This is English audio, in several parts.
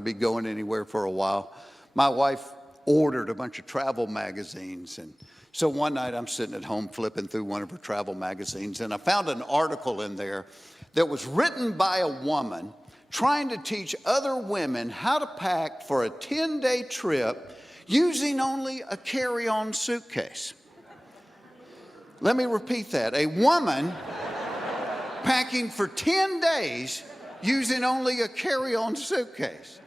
to be going anywhere for a while. My wife ordered a bunch of travel magazines, and so one night I'm sitting at home flipping through one of her travel magazines, and I found an article in there that was written by a woman trying to teach other women how to pack for a 10-day trip using only a carry-on suitcase. Let me repeat that. A woman packing for 10 days using only a carry-on suitcase.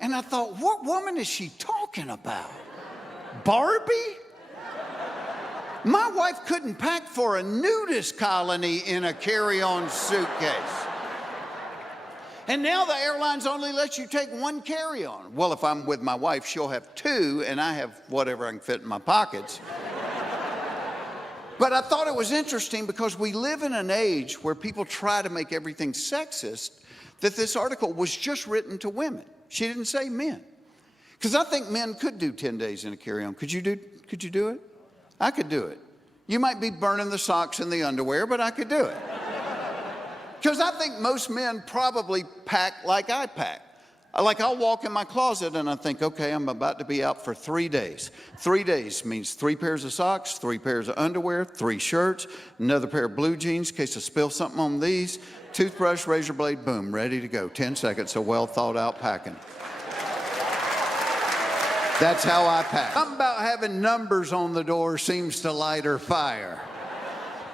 And I thought, what woman is she talking about? Barbie? My wife couldn't pack for a nudist colony in a carry-on suitcase. And now the airlines only let you take one carry-on. Well, if I'm with my wife, she'll have two, and I have whatever I can fit in my pockets. But I thought it was interesting because we live in an age where people try to make everything sexist, that this article was just written to women. She didn't say men. Because I think men could do 10 days in a carry-on. Could you do it? I could do it. You might be burning the socks and the underwear, but I could do it. Because I think most men probably pack like I pack. Like I'll walk in my closet and I think, okay, I'm about to be out for 3 days. 3 days means 3 pairs of socks, 3 pairs of underwear, 3 shirts, another pair of blue jeans in case I spill something on these, toothbrush, razor blade, boom, ready to go. 10 seconds of well thought out packing. That's how I pack. Something about having numbers on the door seems to light her fire.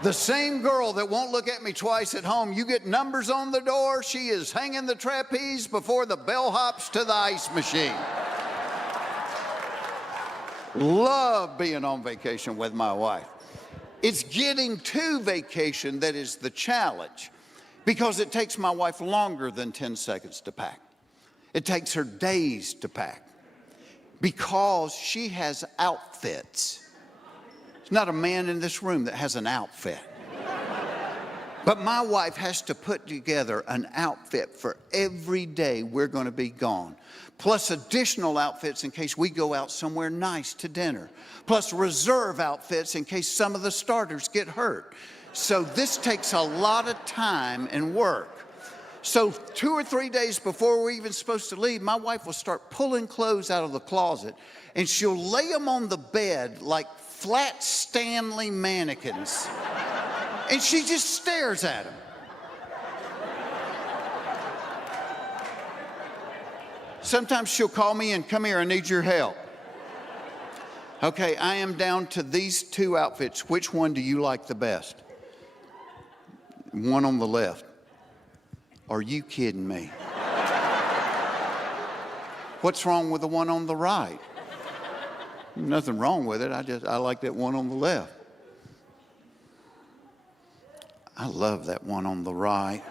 The same girl that won't look at me twice at home, you get numbers on the door, she is hanging the trapeze before the bellhops to the ice machine. Love being on vacation with my wife. It's getting to vacation that is the challenge, because it takes my wife longer than 10 seconds to pack. It takes her days to pack because she has outfits. There's not a man in this room that has an outfit. But my wife has to put together an outfit for every day we're going to be gone. Plus additional outfits in case we go out somewhere nice to dinner. Plus reserve outfits in case some of the starters get hurt. So this takes a lot of time and work. So 2 or 3 days before we're even supposed to leave, my wife will start pulling clothes out of the closet, and she'll lay them on the bed like flat Stanley mannequins. And she just stares at them. Sometimes she'll call me and come here, I need your help. Okay, I am down to these 2 outfits. Which one do you like the best? One on the left. Are you kidding me? What's wrong with the one on the right? Nothing wrong with it. I like that one on the left. I love that one on the right.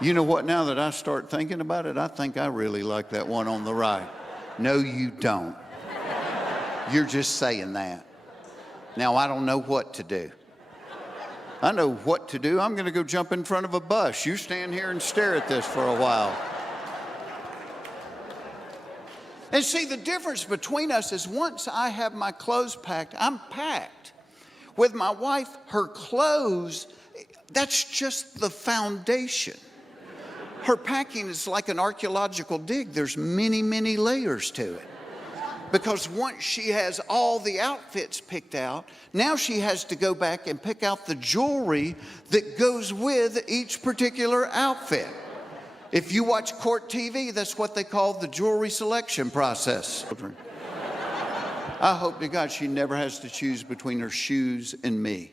You know what? Now that I start thinking about it, I think I really like that one on the right. No, you don't. You're just saying that. Now, I don't know what to do. I know what to do. I'm going to go jump in front of a bus. You stand here and stare at this for a while. And see, the difference between us is once I have my clothes packed, I'm packed. With my wife, her clothes, that's just the foundation. Her packing is like an archaeological dig. There's many, many layers to it. Because once she has all the outfits picked out, now she has to go back and pick out the jewelry that goes with each particular outfit. If you watch court TV, that's what they call the jewelry selection process. I hope to God she never has to choose between her shoes and me.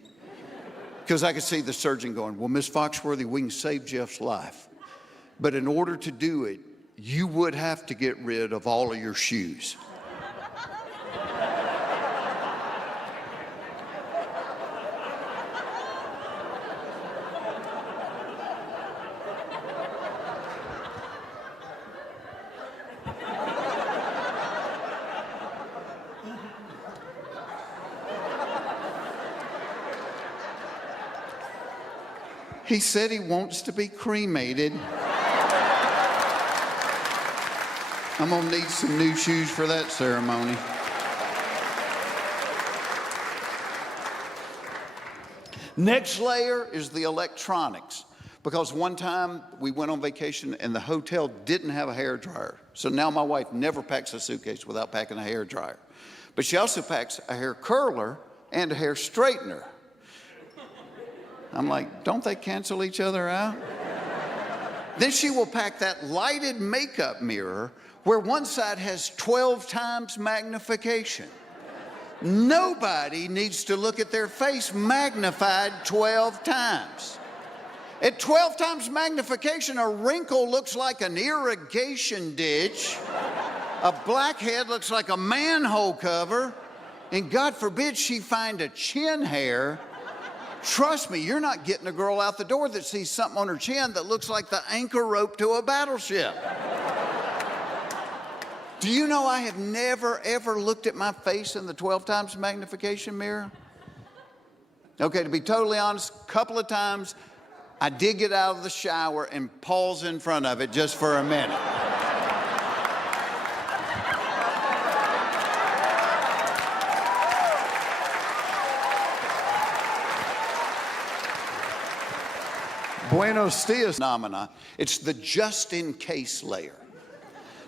Because I could see the surgeon going, well, Miss Foxworthy, we can save Jeff's life. But in order to do it, you would have to get rid of all of your shoes. He said he wants to be cremated. I'm gonna need some new shoes for that ceremony. Next layer is the electronics. Because one time we went on vacation and the hotel didn't have a hair dryer. So now my wife never packs a suitcase without packing a hair dryer. But she also packs a hair curler and a hair straightener. I'm like, don't they cancel each other out? Then she will pack that lighted makeup mirror where one side has 12 times magnification. Nobody needs to look at their face magnified 12 times. At 12 times magnification, a wrinkle looks like an irrigation ditch, a blackhead looks like a manhole cover, and God forbid she find a chin hair. Trust me, you're not getting a girl out the door that sees something on her chin that looks like the anchor rope to a battleship. Do you know I have never, ever looked at my face in the 12 times magnification mirror? Okay, to be totally honest, a couple of times I did get out of the shower and pause in front of it just for a minute. Buenos dias phenomena. It's the just-in-case layer.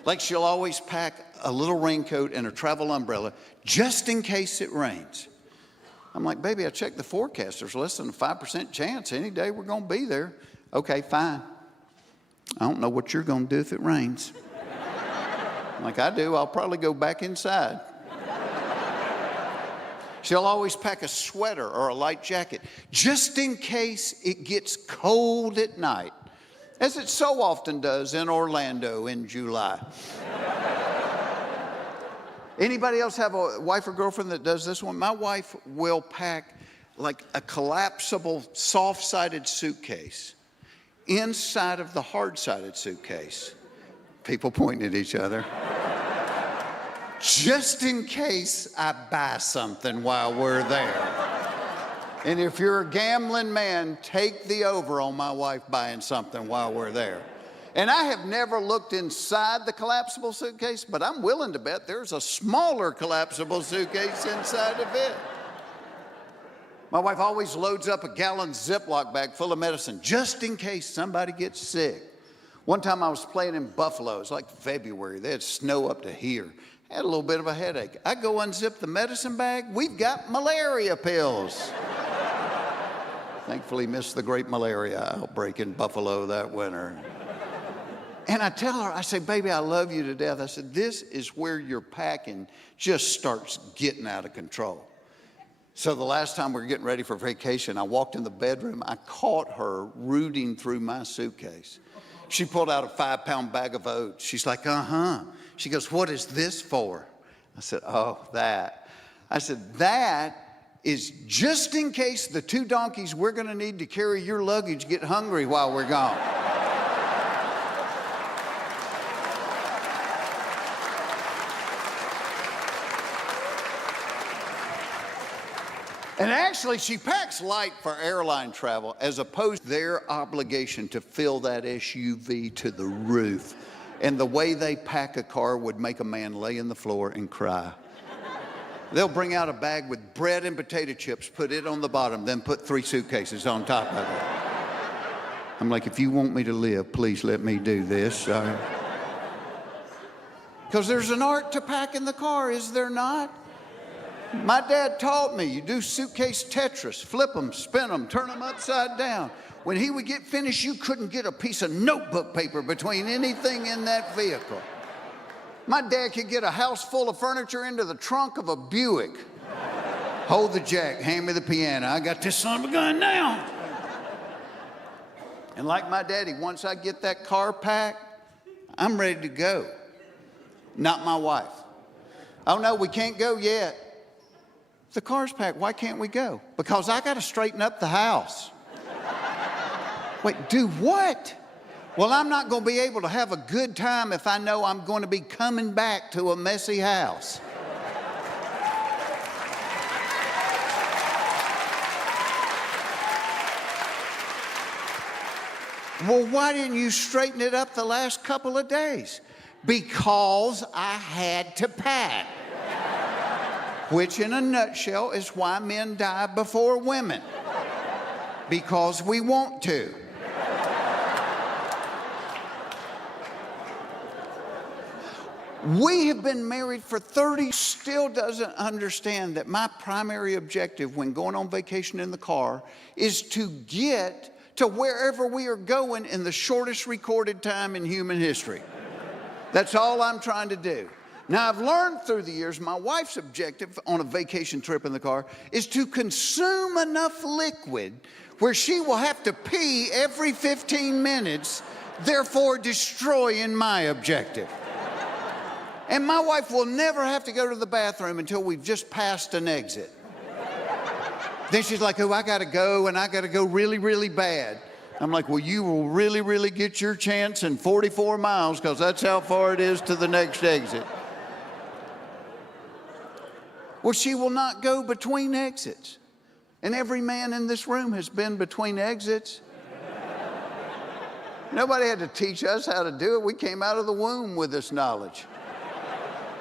Like she'll always pack a little raincoat and a travel umbrella just in case it rains. I'm like, baby, I checked the forecast. There's less than a 5% chance any day we're going to be there. Okay, fine. I don't know what you're going to do if it rains. I'm like, I do. I'll probably go back inside. She'll always pack a sweater or a light jacket just in case it gets cold at night, as it so often does in Orlando in July. Anybody else have a wife or girlfriend that does this one? My wife will pack like a collapsible soft-sided suitcase inside of the hard-sided suitcase. People pointing at each other. Just in case I buy something while we're there. And if you're a gambling man, take the over on my wife buying something while we're there. And I have never looked inside the collapsible suitcase, but I'm willing to bet there's a smaller collapsible suitcase inside of it. My wife always loads up a gallon Ziploc bag full of medicine just in case somebody gets sick. One time I was playing in Buffalo. It was like February. They had snow up to here. I had a little bit of a headache. I go unzip the medicine bag. We've got malaria pills. Thankfully missed the great malaria outbreak in Buffalo that winter. And I tell her, I say, baby, I love you to death. I said, this is where your packing just starts getting out of control. So the last time we were getting ready for vacation, I walked in the bedroom. I caught her rooting through my suitcase. She pulled out a 5-pound bag of oats. She's like, uh-huh. She goes, what is this for? I said, oh, that. I said, that is just in case the 2 donkeys we're going to need to carry your luggage get hungry while we're gone. And actually, she packs light for airline travel as opposed to their obligation to fill that SUV to the roof. And the way they pack a car would make a man lay on the floor and cry. They'll bring out a bag with bread and potato chips, put it on the bottom, then put 3 suitcases on top of it. I'm like, if you want me to live, please let me do this. Because there's an art to packing the car, is there not? My dad taught me, you do suitcase Tetris, flip them, spin them, turn them upside down. When he would get finished, you couldn't get a piece of notebook paper between anything in that vehicle. My dad could get a house full of furniture into the trunk of a Buick. Hold the jack, hand me the piano. I got this son of a gun now. And like my daddy, once I get that car packed, I'm ready to go. Not my wife. Oh no, we can't go yet. The car's packed, why can't we go? Because I got to straighten up the house. Wait, do what? Well, I'm not going to be able to have a good time if I know I'm going to be coming back to a messy house. Well, why didn't you straighten it up the last couple of days? Because I had to pack. Which in a nutshell is why men die before women. Because we want to. We have been married for 30, still doesn't understand that my primary objective when going on vacation in the car is to get to wherever we are going in the shortest recorded time in human history. That's all I'm trying to do. Now, I've learned through the years, my wife's objective on a vacation trip in the car is to consume enough liquid where she will have to pee every 15 minutes, therefore destroying my objective. And my wife will never have to go to the bathroom until we've just passed an exit. Then she's like, oh, I gotta go, and I gotta go really, really bad. I'm like, well, you will really, really get your chance in 44 miles, because that's how far it is to the next exit. Well, she will not go between exits. And every man in this room has been between exits. Nobody had to teach us how to do it. We came out of the womb with this knowledge.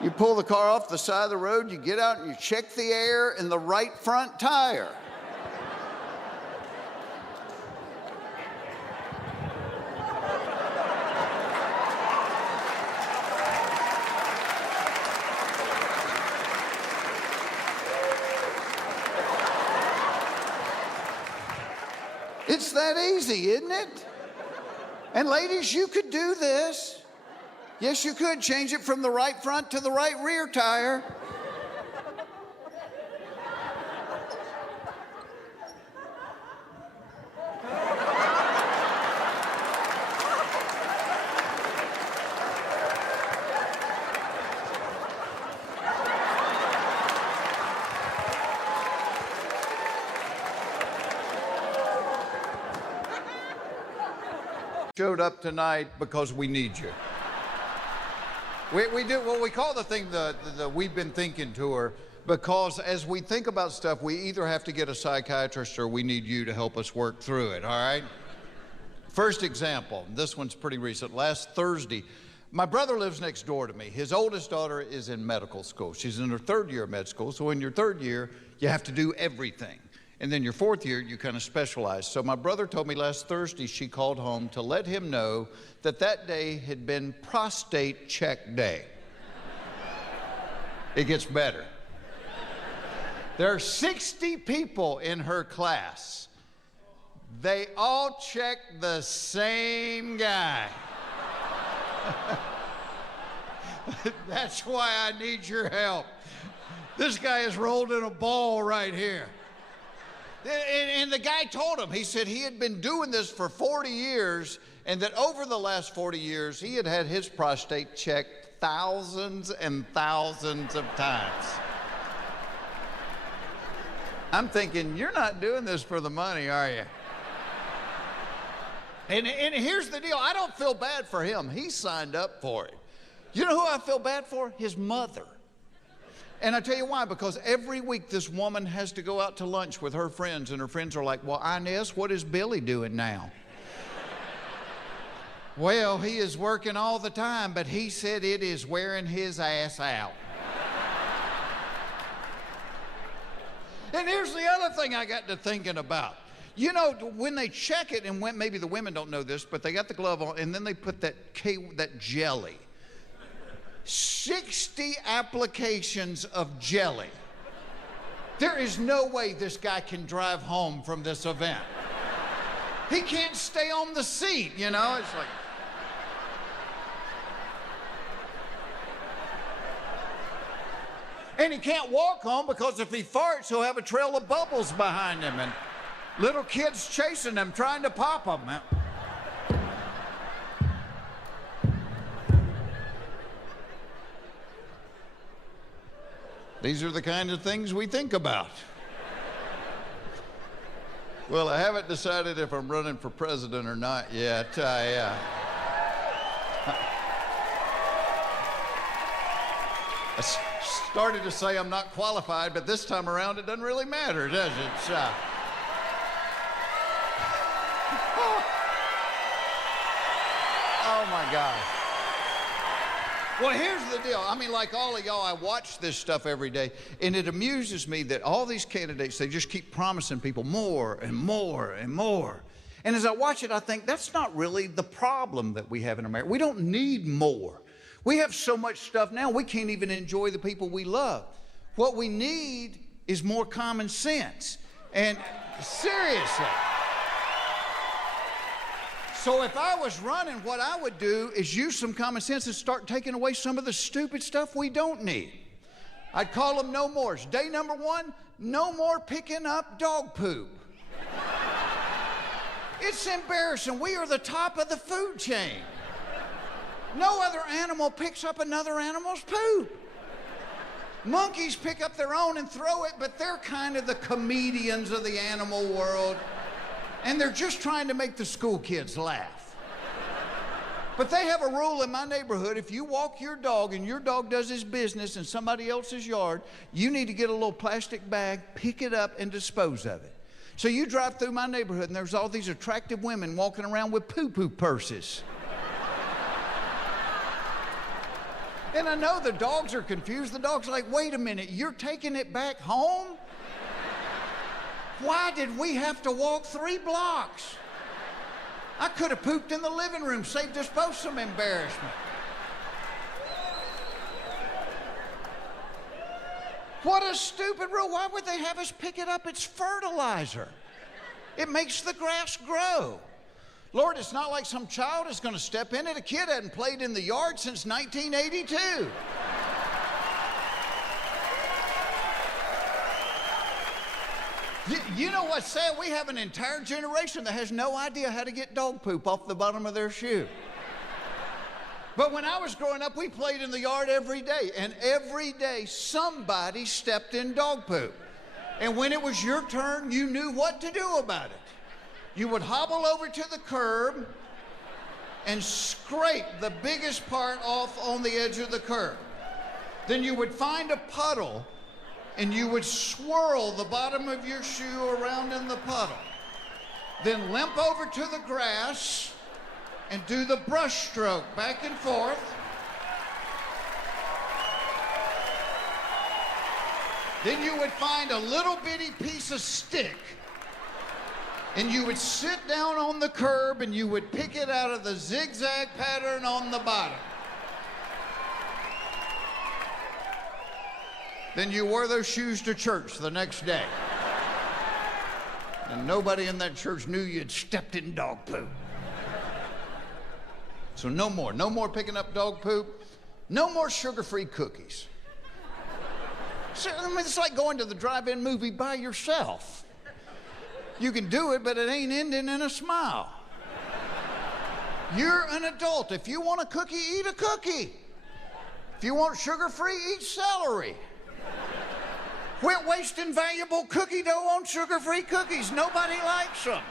You pull the car off the side of the road, you get out and you check the air in the right front tire. It's that easy, isn't it? And ladies, you could do this. Yes, you could change it from the right front to the right rear tire. Showed up tonight because we need you. We do what we call the thing the We've Been Thinking tour, because as we think about stuff, we either have to get a psychiatrist or we need you to help us work through it, all right? First example, this one's pretty recent. Last Thursday, my brother lives next door to me. His oldest daughter is in medical school. She's in her third year of med school, so in your third year, you have to do everything. And then your fourth year, you kind of specialize. So my brother told me last Thursday she called home to let him know that that day had been prostate check day. It gets better. There are 60 people in her class. They all check the same guy. That's why I need your help. This guy is rolled in a ball right here. And the guy told him, he said he had been doing this for 40 years, and that over the last 40 years, he had had his prostate checked thousands and thousands of times. I'm thinking, you're not doing this for the money, are you? And here's the deal, I don't feel bad for him. He signed up for it. You know who I feel bad for? His mother. And I tell you why, because every week this woman has to go out to lunch with her friends, and her friends are like, well, Inez, what is Billy doing now? Well, he is working all the time, but he said it is wearing his ass out. And here's the other thing I got to thinking about. You know, when they check it, and when, maybe the women don't know this, but they got the glove on, and then they put that jelly. 60 applications of jelly. There is no way this guy can drive home from this event. He can't stay on the seat, you know? It's like... And he can't walk home because if he farts, he'll have a trail of bubbles behind him and little kids chasing him, trying to pop him. These are the kind of things we think about. Well, I haven't decided if I'm running for president or not yet. I started to say I'm not qualified, but this time around it doesn't really matter, does it? Oh my God. Well, here's the deal. I mean, like all of y'all, I watch this stuff every day, and it amuses me that all these candidates, they just keep promising people more and more and more. And as I watch it, I think that's not really the problem that we have in America. We don't need more. We have so much stuff now, we can't even enjoy the people we love. What we need is more common sense. And seriously. So if I was running, what I would do is use some common sense and start taking away some of the stupid stuff we don't need. I'd call them no mores. Day number 1, no more picking up dog poop. It's embarrassing. We are the top of the food chain. No other animal picks up another animal's poop. Monkeys pick up their own and throw it, but they're kind of the comedians of the animal world. And they're just trying to make the school kids laugh. But they have a rule in my neighborhood. If you walk your dog and your dog does his business in somebody else's yard, you need to get a little plastic bag, pick it up, and dispose of it. So you drive through my neighborhood and there's all these attractive women walking around with poo-poo purses. And I know the dogs are confused. The dog's like, wait a minute, you're taking it back home? Why did we have to walk 3 blocks? I could have pooped in the living room, saved us both some embarrassment. What a stupid rule. Why would they have us pick it up? It's fertilizer. It makes the grass grow. Lord, it's not like some child is going to step in it. A kid hadn't played in the yard since 1982. You know what's sad? We have an entire generation that has no idea how to get dog poop off the bottom of their shoe. But when I was growing up, we played in the yard every day, and every day somebody stepped in dog poop. And when it was your turn, you knew what to do about it. You would hobble over to the curb and scrape the biggest part off on the edge of the curb. Then you would find a puddle and you would swirl the bottom of your shoe around in the puddle. Then limp over to the grass and do the brush stroke back and forth. Then you would find a little bitty piece of stick and you would sit down on the curb and you would pick it out of the zigzag pattern on the bottom. Then you wore those shoes to church the next day. And nobody in that church knew you'd stepped in dog poop. So no more picking up dog poop. No more sugar-free cookies. So, I mean, it's like going to the drive-in movie by yourself. You can do it, but it ain't ending in a smile. You're an adult. If you want a cookie, eat a cookie. If you want sugar-free, eat celery. Quit wasting valuable cookie dough on sugar-free cookies. Nobody likes them.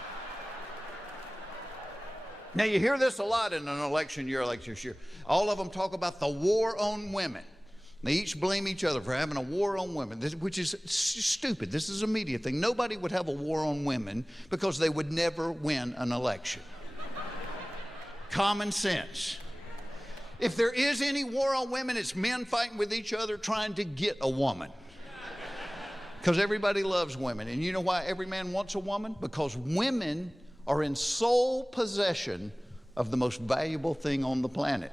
Now, you hear this a lot in an election year like this year. All of them talk about the war on women. They each blame each other for having a war on women, which is stupid. This is a media thing. Nobody would have a war on women because they would never win an election. Common sense. If there is any war on women, it's men fighting with each other trying to get a woman. Because everybody loves women. And you know why every man wants a woman? Because women are in sole possession of the most valuable thing on the planet.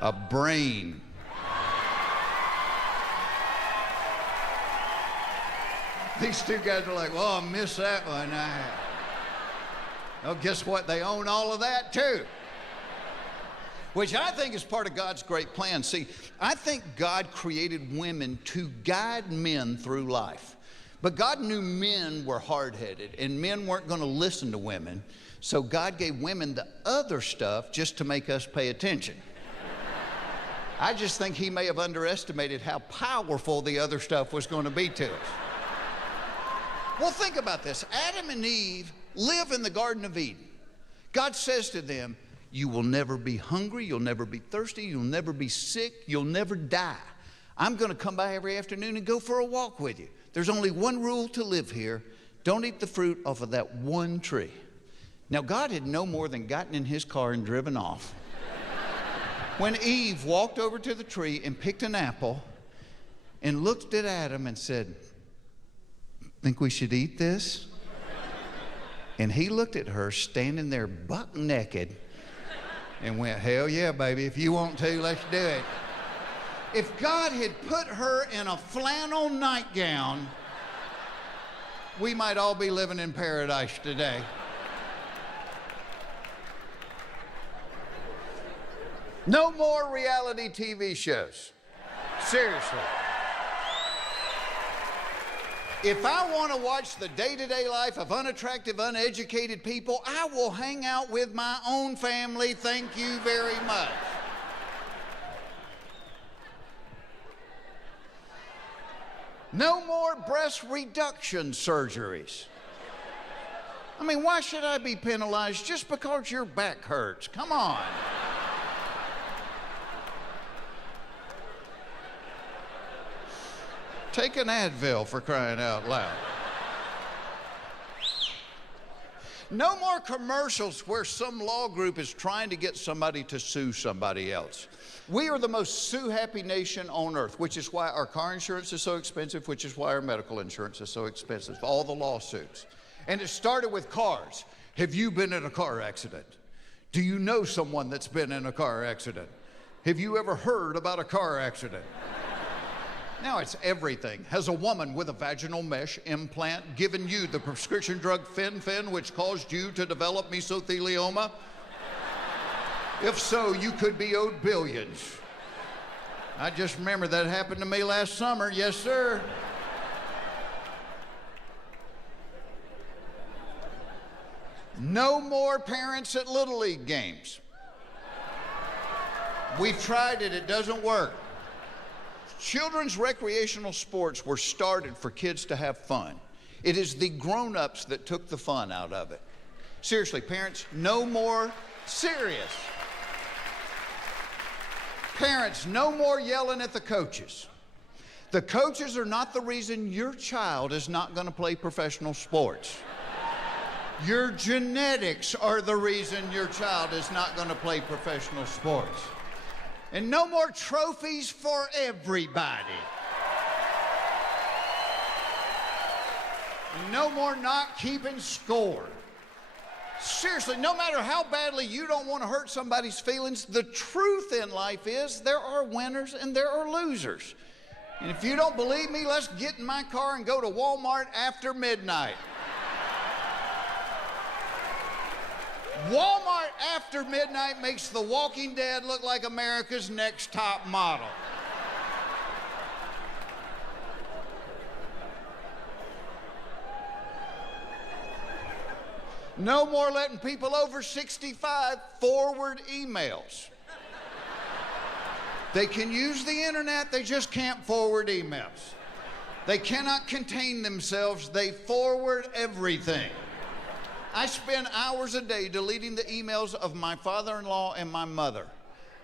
A brain. These two guys are like, well, I missed that one. Well, guess what? They own all of that too. Which I think is part of God's great plan. See, I think God created women to guide men through life. But God knew men were hard-headed and men weren't going to listen to women. So God gave women the other stuff just to make us pay attention. I just think he may have underestimated how powerful the other stuff was going to be to us. Well, think about this. Adam and Eve live in the Garden of Eden. God says to them, you will never be hungry, you'll never be thirsty, you'll never be sick, you'll never die. I'm going to come by every afternoon and go for a walk with you. There's only one rule to live here. Don't eat the fruit off of that one tree. Now, God had no more than gotten in his car and driven off when Eve walked over to the tree and picked an apple and looked at Adam and said, think we should eat this? And he looked at her standing there buck naked and went, hell yeah, baby, if you want to, let's do it. If God had put her in a flannel nightgown, we might all be living in paradise today. No more reality TV shows. Seriously. If I want to watch the day-to-day life of unattractive, uneducated people, I will hang out with my own family. Thank you very much. No more breast reduction surgeries. I mean, why should I be penalized just because your back hurts? Come on. Take an Advil, for crying out loud. No more commercials where some law group is trying to get somebody to sue somebody else. We are the most sue-happy nation on earth, which is why our car insurance is so expensive, which is why our medical insurance is so expensive, all the lawsuits. And it started with cars. Have you been in a car accident? Do you know someone that's been in a car accident? Have you ever heard about a car accident? Now it's everything. Has a woman with a vaginal mesh implant given you the prescription drug fen-phen, which caused you to develop mesothelioma? If so, you could be owed billions. I just remember that happened to me last summer. Yes, sir. No more parents at Little League games. We've tried it. It doesn't work. Children's recreational sports were started for kids to have fun. It is the grown-ups that took the fun out of it. Seriously, parents, no more serious. Parents, no more yelling at the coaches. The coaches are not the reason your child is not going to play professional sports. Your genetics are the reason your child is not going to play professional sports. And no more trophies for everybody. No more not keeping score. Seriously, no matter how badly you don't want to hurt somebody's feelings, the truth in life is there are winners and there are losers. And if you don't believe me, let's get in my car and go to Walmart after midnight. Walmart after midnight makes The Walking Dead look like America's Next Top Model. No more letting people over 65 forward emails. They can use the internet, they just can't forward emails. They cannot contain themselves, they forward everything. I spend hours a day deleting the emails of my father-in-law and my mother.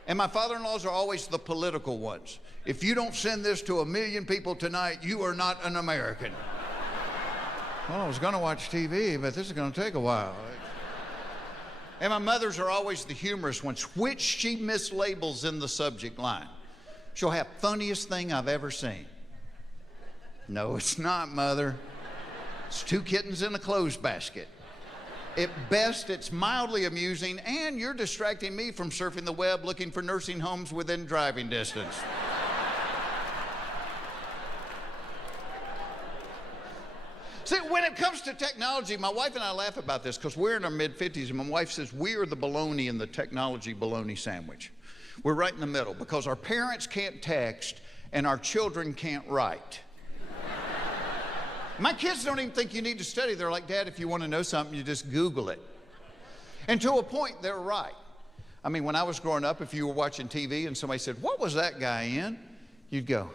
And my father-in-laws are always the political ones. If you don't send this to 1 million people tonight, you are not an American. Well, I was going to watch TV, but this is going to take a while. And my mothers are always the humorous ones, which she mislabels in the subject line. She'll have funniest thing I've ever seen. No, it's not, Mother. It's 2 kittens in a clothes basket. At best, it's mildly amusing, and you're distracting me from surfing the web looking for nursing homes within driving distance. See, when it comes to technology, my wife and I laugh about this because we're in our mid-50s, and my wife says we are the bologna in the technology bologna sandwich. We're right in the middle because our parents can't text and our children can't write. My kids don't even think you need to study. They're like, Dad, if you want to know something, you just Google it. And to a point, they're right. I mean, when I was growing up, if you were watching TV and somebody said, what was that guy in? You'd go,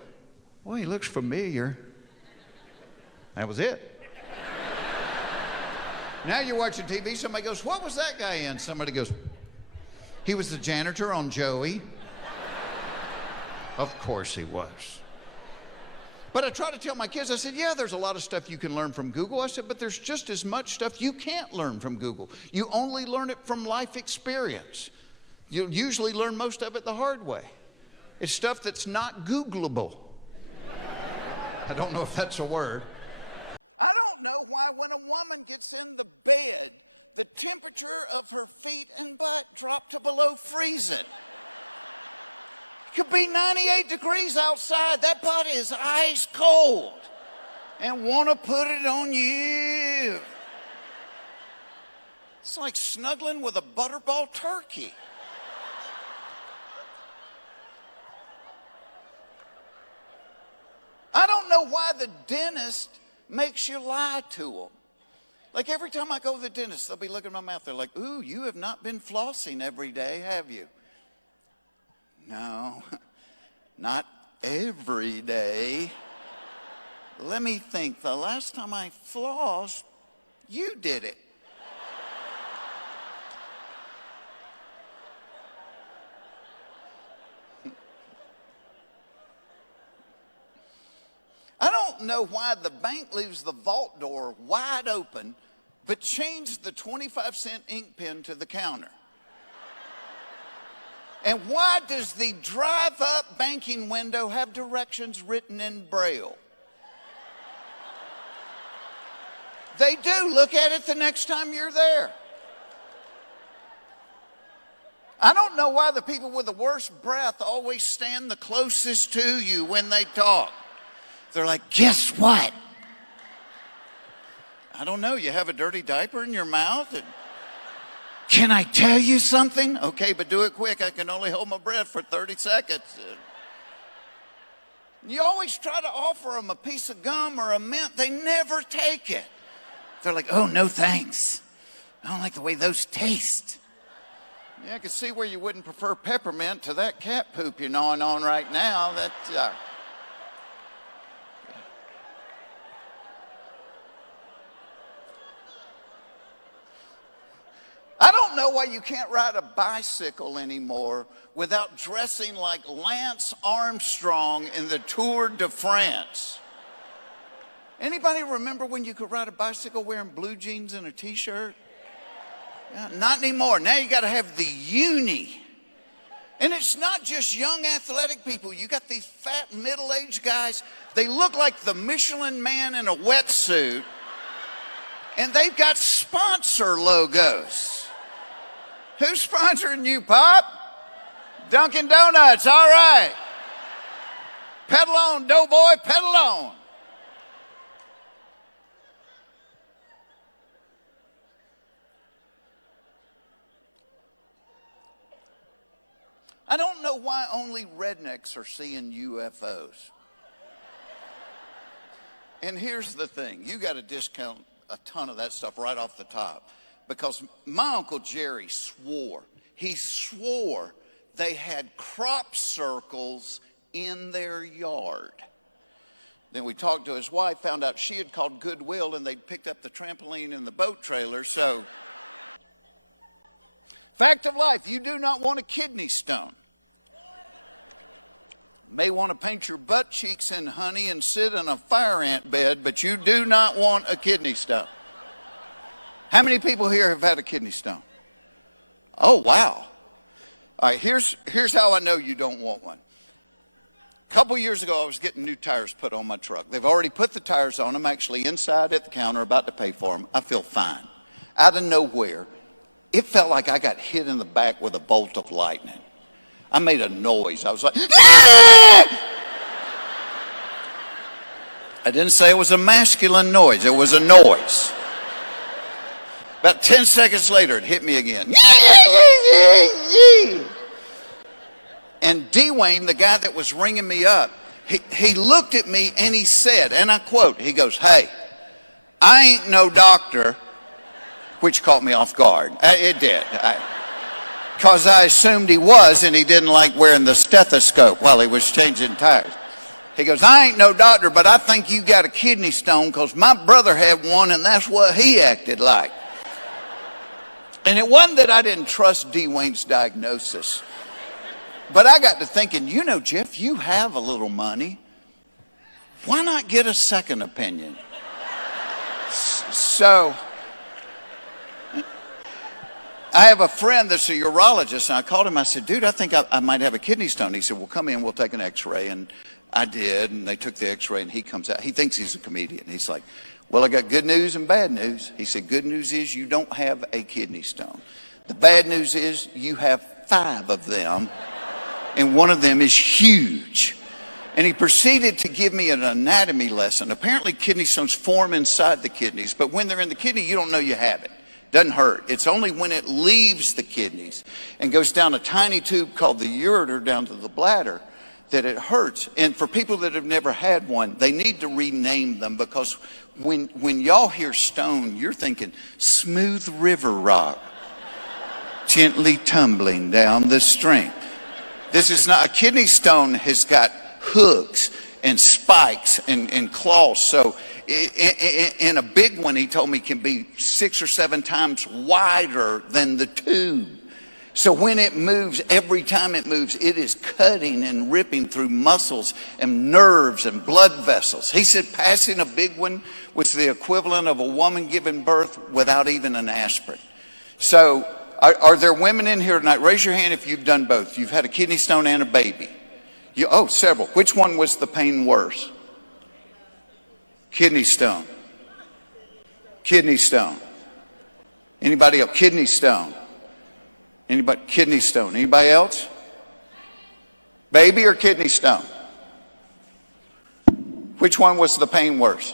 well, he looks familiar. That was it. Now you're watching TV, somebody goes, what was that guy in? Somebody goes, he was the janitor on Joey. Of course he was. But I try to tell my kids, I said, yeah, there's a lot of stuff you can learn from Google. I said, but there's just as much stuff you can't learn from Google. You only learn it from life experience. You'll usually learn most of it the hard way. It's stuff that's not Googleable. I don't know if that's a word. I don't know why when a woman gets in the bed, the temperature of her feet and butt dropped to below freezing. It could be 98 degrees outside. That butt is ice cold and want to put it on you. It's like snuggling with a butterball turkey. I don't know why the dentist makes you lie to them. Like every time I go to the dentist, they'll be looking at my mouth. They're like, ooh, you have not been flossing every day, have you? No, not every day. Let me think. The last time I flossed, you did it. I don't know why the bank leaves the vault door wide open, but changed the 25-cent ink pen to the counter. And why does the drive-up banking window have directions written in Braille? They do. Look at it the next time you're there. I don't know why the people with the worst breath always stand the closest to you when they talk. They're like, guess what? I don't know. You have a dirty diaper in your mouth? And, can I tell you something? Okay, but do it quick. I can only hold my breath for 30 seconds. You always try to offer them a piece of gum or a mint. They never take it. They're like, oh, no thanks. I don't like the way those taste. Yeah, I can see where you wouldn't prefer peppermint to that cat poop you're gnawing on right now. I don't know why you can't ride a bicycle anymore without dressing like Lance Armstrong in the Tour de France. Anybody remember when you could ride a bicycle wearing blue jeans and a t-shirt? Yeah, not anymore. Now you got to have the uni. And it's not just young athletic people. You got these fat middle-aged guys. They look like the Michelin Man in a wetsuit. And they've got sponsor logos. Who's sponsoring you, Pop? Dunkin' Donuts, all right. Pedal on, doughboy, pedal on. I don't know why only rednecks are seeing UFOs. And here's the thing, you got to discount a ton of that stuff right off the top. Because my Uncle Jerry swore they had crop circles in their yard. Then we talked to his wife, found out she had called Goodwill and they'd picked up the trampoline and the boat trailer, so. Fact of life, you do not want a kidney stone. May want to paint your butt cheeks in honey and sit in a fire ant bed, but you do not want a kidney stone. How many people here have had a kidney stone? Oh, wow. All right, here's how I know you don't want one. A couple years ago, I was getting new tires put on my truck. They've already put the tires on. I'm actually inside at the counter about to pay for them. I feel fine. Out of nowhere, it felt like I got hit in the back with a bolt of lightning. I made a noise. I was like, ah! I didn't say it was a masculine noise. It was a noise. About 10 seconds later, it hit me again. And Dwayne, the guy that was ringing me up, he looked at me and he said, and I quote, he goes, hey, I ain't no doctor, which caught me off guard. It did. Because I assumed he was, and he didn't like wearing the stethoscope while he was changing tires. He goes, I ain't no doctor, but I think you got a kidney stone because my brother had one and that's what he acted like. And it wasn't that I didn't trust Dwayne's diagnosis. But I got to thinking, you know, Jeff, you have a little money. Why not get a second opinion? So I have a friend that's a urologist, and I called him. I said, dude, I think I might have a kidney stone. He said, well, come in, we'll take an x-ray. And I did, and they took the x-ray, and he comes out. He thinks he's a comedian. He's like, Well, I got good news and bad news. He said, good news is you don't have a kidney stone. The bad news is you have 5 of them, and one of them is huge. And he proceeded to give me an anatomy lesson. Apparently kidney stones form inside the kidneys, but when they're in the kidney, you don't know you have it. Doesn't hurt. It's only when it leaves the kidneys and goes down a tiny tube called the ureter down to the bladder that it hurts. And for people that have never had one, they need to rename them, because when y'all hear stone, you're thinking smooth river rock, gently tumbling down the stream. This is not, a kidney stone has got hooks and spikes and claws. So in a big one, he told me, can be 6 or 7 times wider than the tube. So when it moves, every time it moves, it is cutting and ripping through muscles and nerves and blood vessels. He said passing a big one was the equivalent of a woman giving birth without even an aspirin. So are there women in here tonight? Raise your hand if you've done both. You've had a kidney stone and a baby. Several. Which one was the pain worse? Kidney stone. Kidney stone. Anybody else? Kidney stone. Anybody? Kidney stone. Anybody else? Baby or kidney stone? Which one was the pain worse?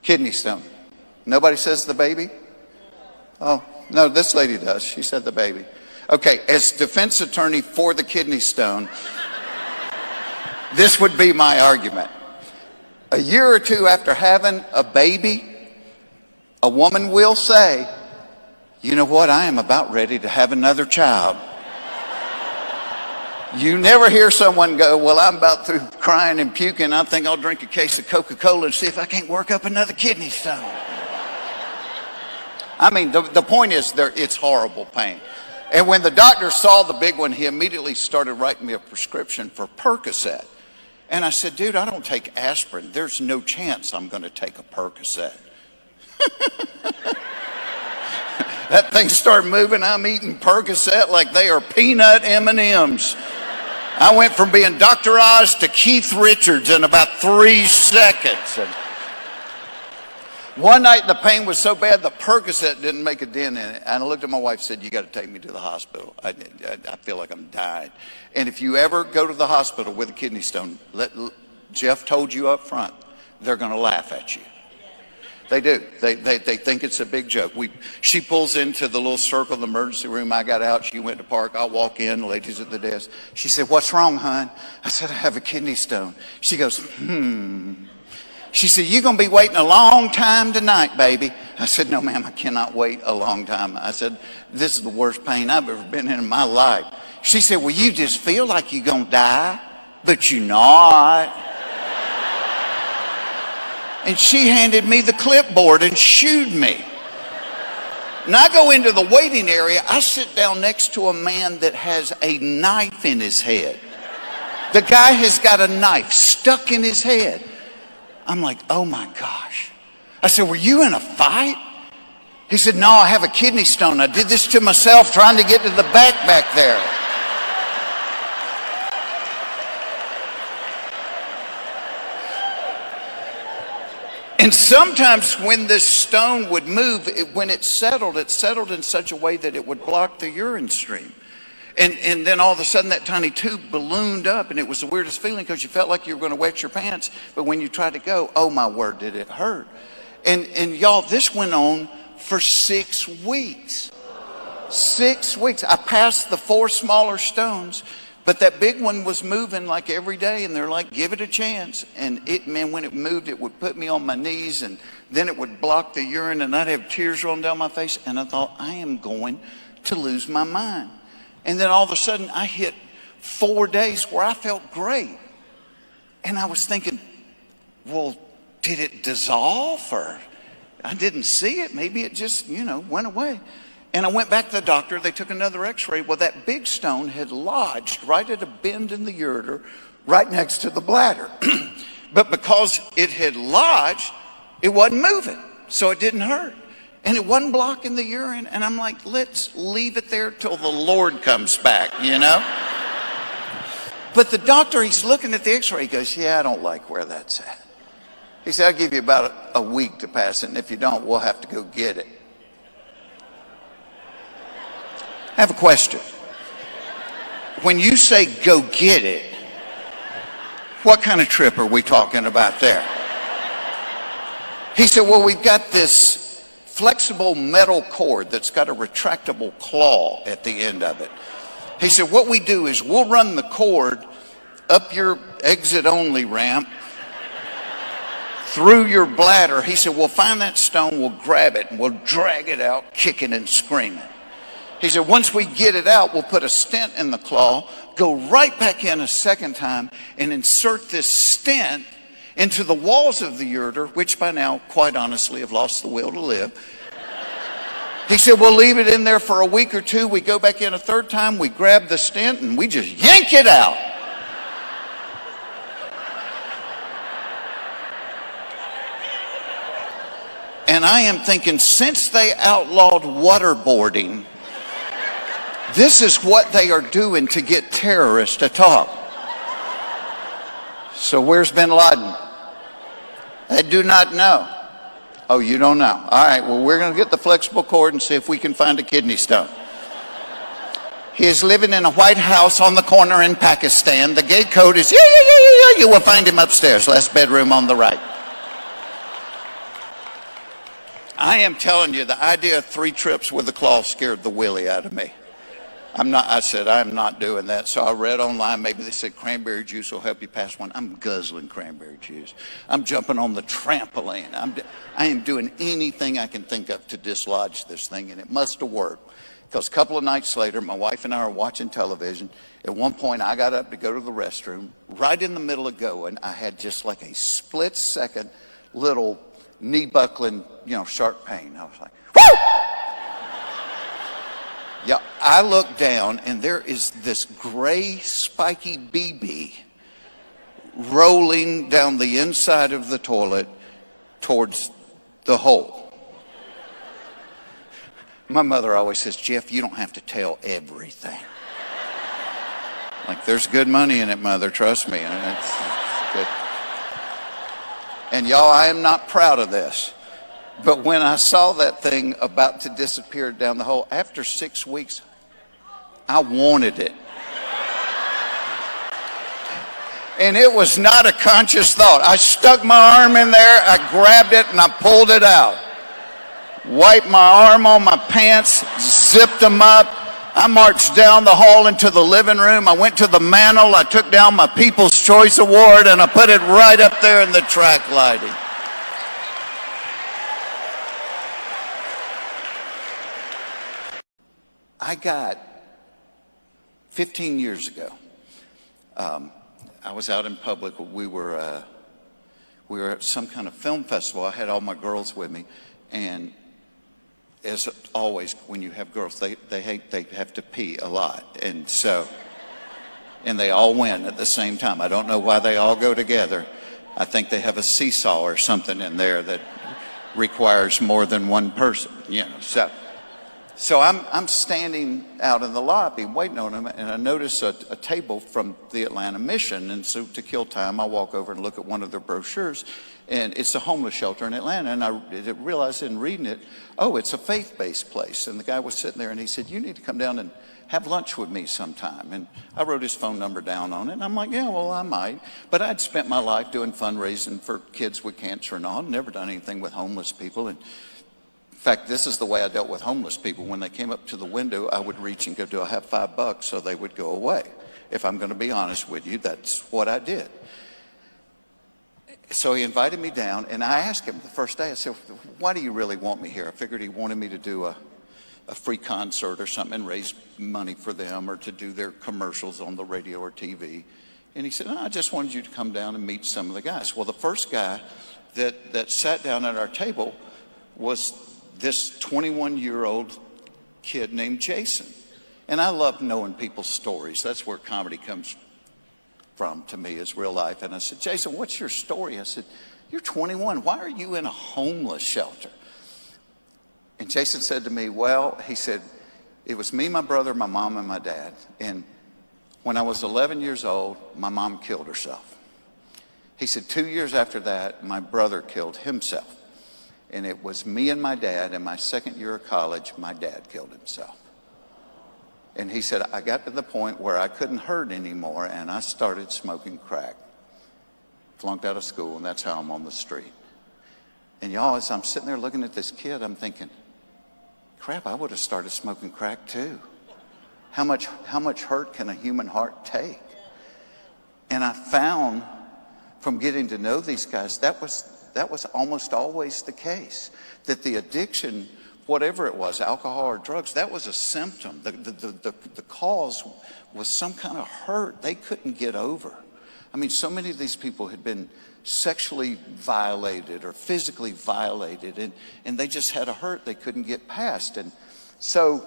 Kidney stone. Nobody says the baby? Oh, no, this lady does. She said the baby. Okay, as defense attorney for the kidney stone, this would be my argument. A year or 2 after having a baby, a woman will say, you know what, I am about ready to have another child. You never hear someone go, well, I'm about through crying and puking. I think I'll drink a case of Coca-Cola and see if I can't work up another kidney stone. I mean, the point is, it's horrible pain. And when the doctor saw the big one, he immediately started writing me a prescription for Percocet. And I said, dude, I don't take aspirin. There's no chance I'm going to take a Percocet. That thing started moving. I'm eating Percocet like they are peanut M&Ms. I went from being Dr. Oz to Keith Richards in about 3 seconds. And one night the pain was so bad the Percocet didn't make a dent in it. And I looked at my wife and said, you got to take me to the hospital. I feel like I'm dying. And if you ever go to the hospital with a kidney stone, Jeff told you up front, they're going to laugh at you. They do. They think it's a big joke. She pulls into the little circle of the emergency room. I got out. She went to park. I walk in. The lady's at the desk. She said, what's wrong, hon? I said, I have a kidney stone. She goes, She said, you're going to be waiting a long time tonight, baby. I said, no, ma'am, I cannot wait a long time. I said, this is the worst pain I've ever been in my life. She said, well, you just feel like you're going to die, but you're not. And she handed me the clipboard and shooed me. And I go into the waiting area. I sit down next to a man that has a knife in his head. The guy has got a knife stuck in his head. I'm like, oh my gosh. I said, were you in a fight? He said, no, I have a kidney stone. I did this to myself trying to get to the back there. And sometimes when this stone would move, when it settled in such a way that it would block the urine stream. And then all of a sudden that tiny tube ballooned up, and it was the weirdest feeling because you felt like you were going to wet your pants. But when you tried to go, oh my word, did it hurt. And y'all, this went on for 6 weeks. 6 weeks. I passed the 4 smaller stones, but that big one was moving like every day, and they're like, give it a chance. And when it moved, it would put me on my knees, and then it would block the urine, and I'd have tears rolling down my face. And I thought, I am going to lose my mind. And then all of a sudden, I hit 4 days where I felt great. And I was thinking, well, did it dissolve? Or I didn't see it. Maybe it just, went away. And I went back to the doctor. They took another x-ray. Well, that big stone had lodged right at a bend in the ureter, right next to the bladder. But because it had lodged, it wasn't moving. So it didn't hurt. And it wasn't blocking the urine. And I'm like, let's leave it there till the Lord comes back, But the doctor, he's looking at the x-ray. He goes, yeah, I don't like where that's at. He said, I'll give you about a week to pass it, and if you don't, we'll have to go get it. I have a question. When you say go get it, what kind of trip are we talking about there? He said, well, we've got this flexible metal cord that's got a retractable claw at the end of it. He said, what we do is we'll run the cord up your exit only ramp, through your bladder. He said, we'll find that stone, we'll grab it, and we'll drag it out, kicking and screaming. He said, once we get it out, we'll put a stent in the claw, go right back in a second time, and insert this stent into the walls of the ureter, which by now, quite honestly, have lost the will to live. He said, we'll leave it in there for a week or two. We go back in a third time, we grab the stent, and we just yank it out. And I am thinking, since they outlawed waterboarding, this is what they are doing to get terrorists to talk. So where's bin Laden? I do not know. Oh, you don't know. All right, well, we're going to get the flexible cord and see if we can find a kidney stone. He is living in a white house on the corner in Pakistan. The gate code is, yeah. You will find him upstairs, last bedroom on the right. I am telling you, the idea of 3 trips with the claw scared the willy out of me. I said, I'm not doing that. So I read online, maybe they said cranberry juice will help you pass one. I'm guzzling cranberry juice. I'm jumping on the trampoline. I am doing anything I can think of to dislodge this thing, and it must have worked. Because a couple of nights later, my wife and I are watching television. At one point, I got up to go to the restroom. Right in the middle of going, I had just like a split-second little knee-buckling, sharp pain. I was like, whoo! Yeah, I look down, and there is this gray, spiky BB rolling down the inside of the toilet towards the hole. My mother always says, Jeff, you don't have to tell everything. Like, there's good money in it, Mother, trust me. And it's good. And y'all, I am not proud of this. But when I saw that thing about to disappear down the hole, after 6 weeks, I wanted it. And it was not a conscious thought. I stuck my arm in there, I grabbed it, and I pulled it out. Wiped my arm on my pants, zipped them up. I marched down the hall into the living room. I went to the mantle. I took down my People's Choice Award, and I put it right up there in the track lighting. I got 15 years ago. I was out in public. We were at some kind of film festival. I had all my girls with me, and as always, when you have girls, they have to pee a lot, and they all win at the same time. I don't know why they all go together. I think they have a seesaw or something in there that requires more than one person, So I'm standing out in the lobby waiting on them, and I notice a table from the Atlanta Mission. And so to kill time, I walk over and look at one of their brochures, and it's a homeless shelter in Atlanta. And I realized in reading it, oh, it's a faith-based place. And the guy was sitting there, and he said, you need to come down and have lunch with me sometime. And I wrote his phone number down on it, and I'm like, yeah, well, I might. But I'd spent my life doing fundraising for kids with cancer and all. I'd never done anything with homeless people. And in fact, this is the way I dealt with homeless people. When they came up to the window, I would reach and go, do I have $5? So they would go away. If I'm going to be honest with you, that's what I did. So he invited me down, and I asked him the first day, I said, why do you really want me here? I figured he wanted me to do a free concert or something and raise money for them, or to do their commercials on the radio or TV. And he said, no, I just wanted you to come down and meet some of the guys. Well, the first guy that sat down at our table was this 21-year-old kid named Jason. And I love knowing people's stories. That's where comedy comes from to me, is real life. And I said, Jason, what's your story? I said, you're 21. Why are you in a homeless shelter? And Jason said to me, well, he said, it was me, my brother, my mom, and my dad. And when I was 11 years old, my mom killed herself. He said, 2 years after that, my brother killed himself. And it was me and my dad. In my second year of college, my dad killed himself. And he said, I got to the point where I couldn't hurt anymore, and I started smoking crack. Flunked out of school, and that's how I'm on the street. And y'all, as I'm sitting there looking at this kid, I'm thinking, crap, I would have started smoking crack too. How much hurt can a human heart take? And I found from getting to know these guys, that was almost always the case. That the addiction, whatever it was, alcohol or drugs, that was a symptom. The cause was some kind of hurt they couldn't get over. I mean, so many of these people had been sexually violated or physically violated, and they just had a hurt they couldn't get past. And so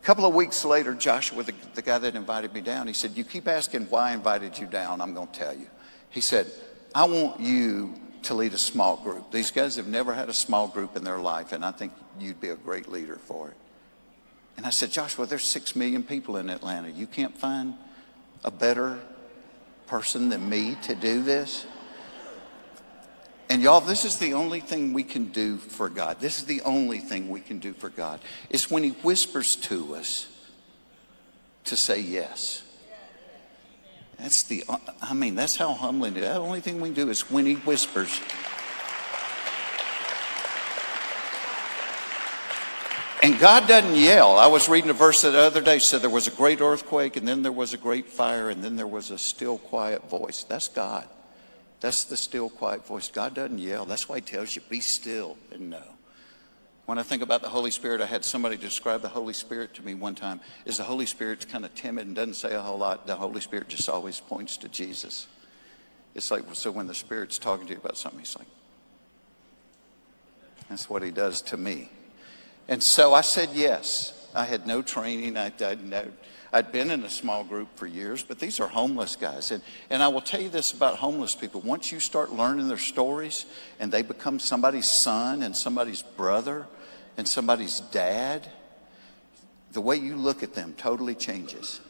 a couple of weeks later, Joshua, the guy that invited me down, he said, you keep asking why I invited you down, I'm going to tell you. He said, I want you to lead a small group. These guys have never had a small group in their life, and I think you'd be a great leader for it. And I said, Joshua, there's 6 million people in Atlanta. You can't find a better person than me to do this? And y'all, this is the only thing we can do for God. This is the only thing we can do for God. Is when he whispers to us to say yes. That's how humbling it is. The only thing we can do is when he whispers. And God doesn't yell. I was reading a verse the other day, said there was a great earthquake, and then there was a great fire, and then there was a still, quiet voice. That's God. That's the still, quiet voice. God doesn't yell. That's why he tells you, be still and know. When I think about the Holy Spirit, I had somebody describe the Holy Spirit to me one time. Is the Holy Spirit's kind of timid and doesn't say a whole lot. The Holy Spirit just always points to Jesus. It's like, so when the Spirit's talking to you about something, he's like, that's what he does to me. And so I said yes. I had no training. I'd been in a small group for years, but these are homeless guys. And I will tell you this about homeless people. Once you start learning their stories and they become somebody's son and somebody's brother and somebody's dad, the way you look at them totally changes.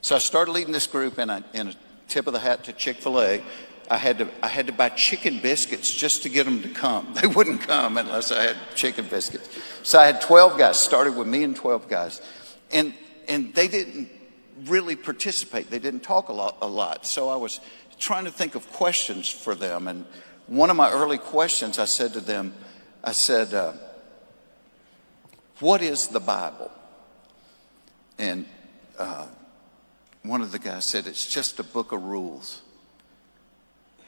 So I started leading this group, and in a tip of the hat to Chick-fil-A, I had to buy chicken biscuits just to get them to come. They wouldn't come unless I had chicken biscuits. So I had 12 guys, started with me and 12 guys. And they didn't really participate. They didn't talk a lot. So I was trying to think of questions for them. And one of my early questions, I said to them, what is the Bible? And one of the guys said, it's just a book of rules.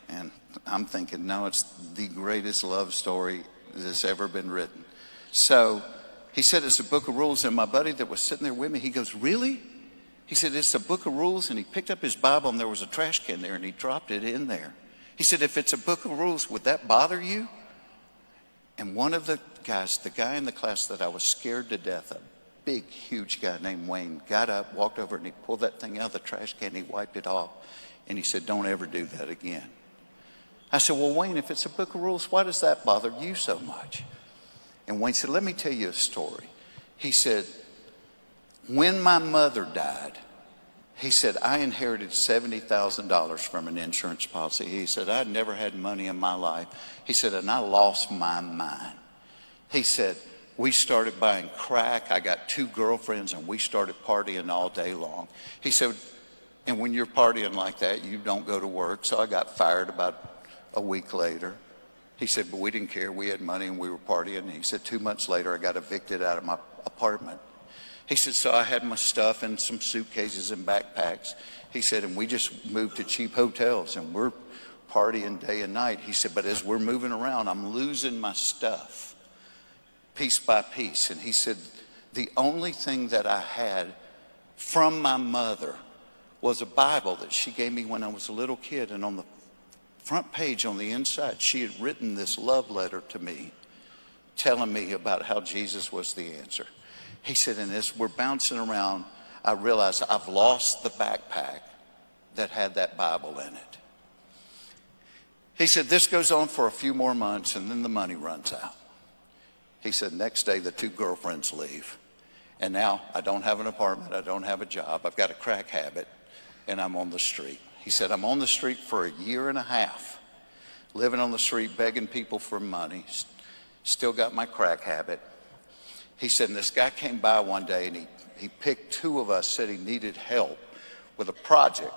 And I'm thinking, no, it's the greatest love story that's ever been written. So he said, it's a book of rules. And my buddy that was sitting there with me, he goes, really? He said, it's a book of rules. And he picked up his Bible, and there was a trash can there, and he dropped it in there. He said, if it's a book of rules, would that bother you? And one of the guys, the guy in the class that I was scared to death of, big, huge guy named Wayne, got up, walked over, and he pulled that thing out of the trash can, and he wiped it off. And he said, don't ever do that again. I said, well, Wayne, if it's a book of rules, why does that bother you so much? And Wayne said, let me tell you a story. He said, when my mother died, he said, I inherited $70,000 from an insurance policy. He said, I'd never had money in my life. He said, and I lost my mind. He said, we started buying crack. I got 2 girlfriends, and we started partying all day long. He said, and when you're partying like that, you don't go to work. So I got fired about a week later. He said, but we didn't care. We had money and we were partying. And he said, 2 months later, I got evicted out of my apartment. He said, so I had my stuff in some suitcases and backpacks. He said, and we just moved to cheap hotels, and we're partying day and night. He said, but as we're moving around, I'm losing my stuff piece by piece. And he said, the only thing that I had from my mother was a Bible that she gave me when I was a little kid. And on the front page on the inside, she had written this love letter to me, telling me about how Jesus was the answer. He said, and as we're bouncing around, I realized I've lost the backpack that had that Bible in it. He said, this goes on for a few more months, and then the money runs out. He said, next day, the 2 girlfriends leave. And now I don't have an apartment. I don't have a job. I've got a crack habit, and I'm on the street. He said, I'm on the street for a year and a half, living on the street, begging people for money, still got my crack habit. He said, and this guy came by one day and he picked two of us, said he needed help with a project.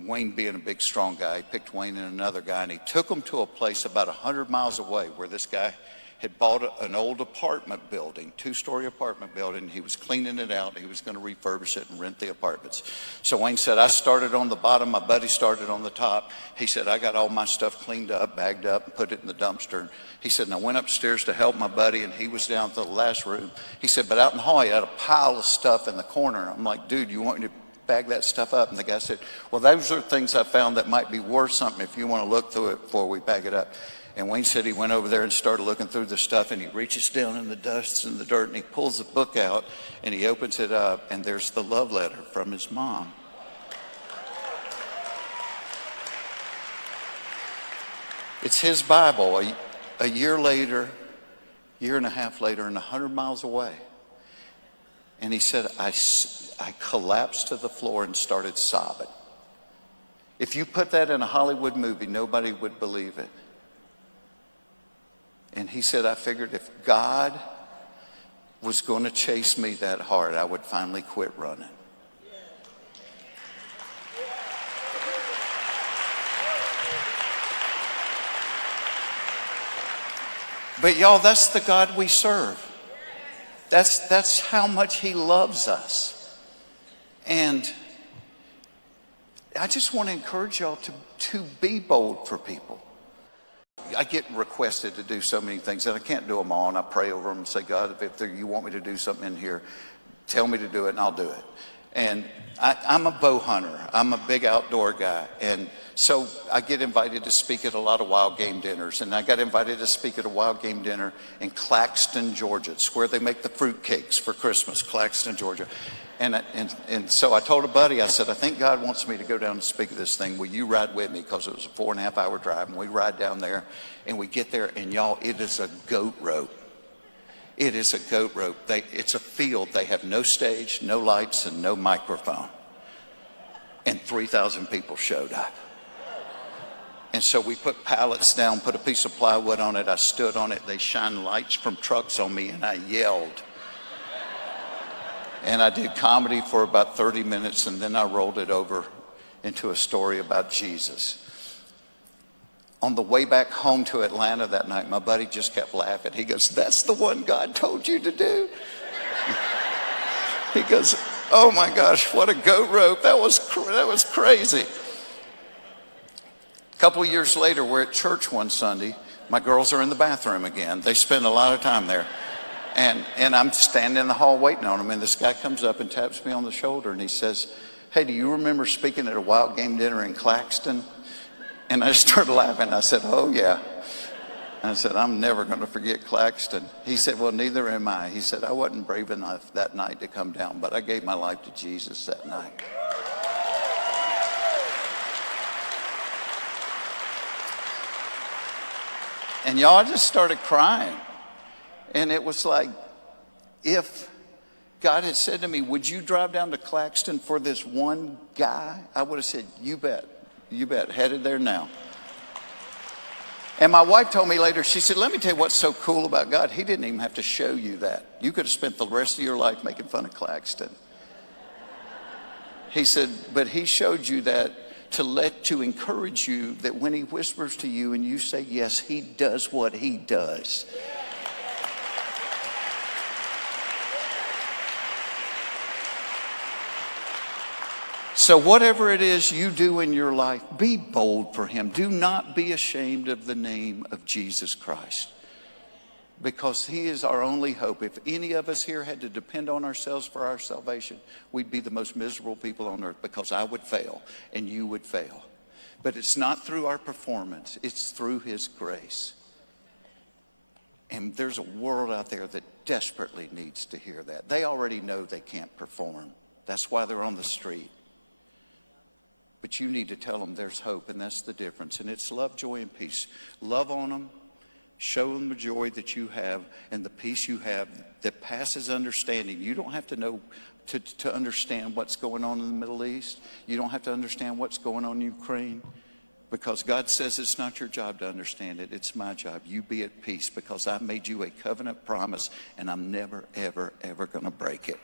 Wayne being a big, strong guy, he picked Wayne and another guy, and he took them to a place about 100 miles away where this guy had bought an old apartment building, two-story apartment building. He was cleaning it out. He was going to refurbish it and rent the apartments. So Wayne said, I started on the bottom. My buddy started on the top. He said, I got all my stuff cleaned up, bagged up, and put it in the dumpster. He said, and I went upstairs to help my buddy, and he was down to the last room. He said, but out in the hall, he had a pile of stuff in the corner. I'm like, dude, you want me to bag that stuff up? And the guy said, well, those are things I found that might be worth something if you want to look through it before we bag it up. And Wayne said he went over there and started looking through the stuff, and he reaches down in the dust and the dirt, and he pulls the book out, and he opens it up, and there's the love letter from his mom. It's his Bible. A year later, year and a half later, and 100 miles away. And he said, I collapsed to the floor and started sobbing. If you put that in a Hollywood movie, nobody would believe it. And he said, I figured if God was going to chase me that hard, I would finally quit running. But y'all, that's the God we serve. That's how much he loves us. And I just want to encourage y'all to be bold for people. I get requested to do so many things, and I can't do them all, and I pray over them and say, God, if you want me to do something in here, tell me to do it, and I'll do it. And I'm a bow hunter. I'm a big outdoor guy. And so I get invited to speak at a lot of wild game dinners. And I got invited to speak at a wild game dinner in Claxton, Georgia. It's where they make the fruit cakes for Christmas, Claxton, Georgia. And so I told a buddy, I said, I think God wants me to go down and speak at this thing. Will you ride with me? Because it was a 4.5 hour drive. And we ride down there, and we get there, and y'all, it is a goat rope. It is a goat rope. It's a field. They have no stage, no lights, and no microphone. And 3,000 people showed up. And so we put pallets down, put a piece of plywood on it. I stood on it. They shined lights from trucks on me, and I yelled. And I did comedy for about 30 minutes, and then I rolled it over into a story about Jesus. On the way back home to Atlanta that night, my buddy just kept laughing. He goes, that's the one God told you to do? He goes, oh my gosh, what a goat rope. That was crazy. A couple of years later, we're at church one Sunday. My girls are in the bathroom again. They spend a lot of time there. And I'm standing in the hall waiting on them, and this guy comes up and taps me on the shoulder, and he says, hey, do you remember speaking at a wild game dinner in Claxton? And I started laughing. I said, oh, yeah. I said, I'm never going to forget Claxton. He said, well, neither am I. He said, I wasn't brave enough that night to come down, but I gave my life to Jesus that night. And y'all, I just started crying. And it was like, if God had said to me, would you drive down to Claxton for this one guy? I would have said, you bet. You bet, headed there now. And my wife told me later, she said, let me tell you what's so cool about God. He didn't even have to show you that. You could have spent the rest of your life making fun of Claxton. He said, but he showed you that to encourage you that when he whispers to you and you say yes, he does what he does. So whatever it is you do in your life, be bold for him. Do not be ashamed of the name of Jesus Christ, because he is our only hope. If any of us here had to depend on ourselves for our salvation, we'd be the most miserable people on earth, because I would fail and you would fail. But it's not through our performance. It's through his grace. And there's a world out there that desperately needs to hear that. They already know they can't perform. That's why they're on the street. But you need to tell them there's hope, and that's the difference. And it's love, joy, and peace. Love on them. Show them the joy that you have and the peace you have that passes understanding. You don't have to know to understand what's going on in the Middle East. You don't have to understand what's going on in Ukraine, because God says it's not your job to understand it. It's my job. You be at peace, because I made you a covenant promise, and I'm never, ever, ever going to break it.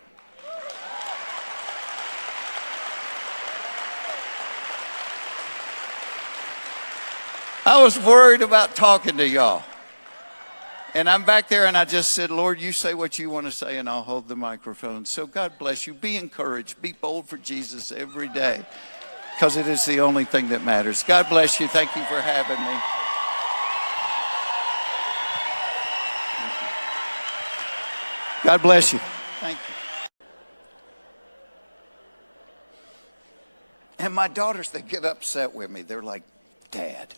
I was worried about talking to y'all. And I'm back there and I just said, Lord, you say what you want to say and I'll hold the microphone. So God bless you. Be encouraged. Be bold for Jesus every day, because it is the only thing that matters. God bless you. Thank you for having me. God bless you. Thank you. And my daughters, they get upset with me. They're like, Dad,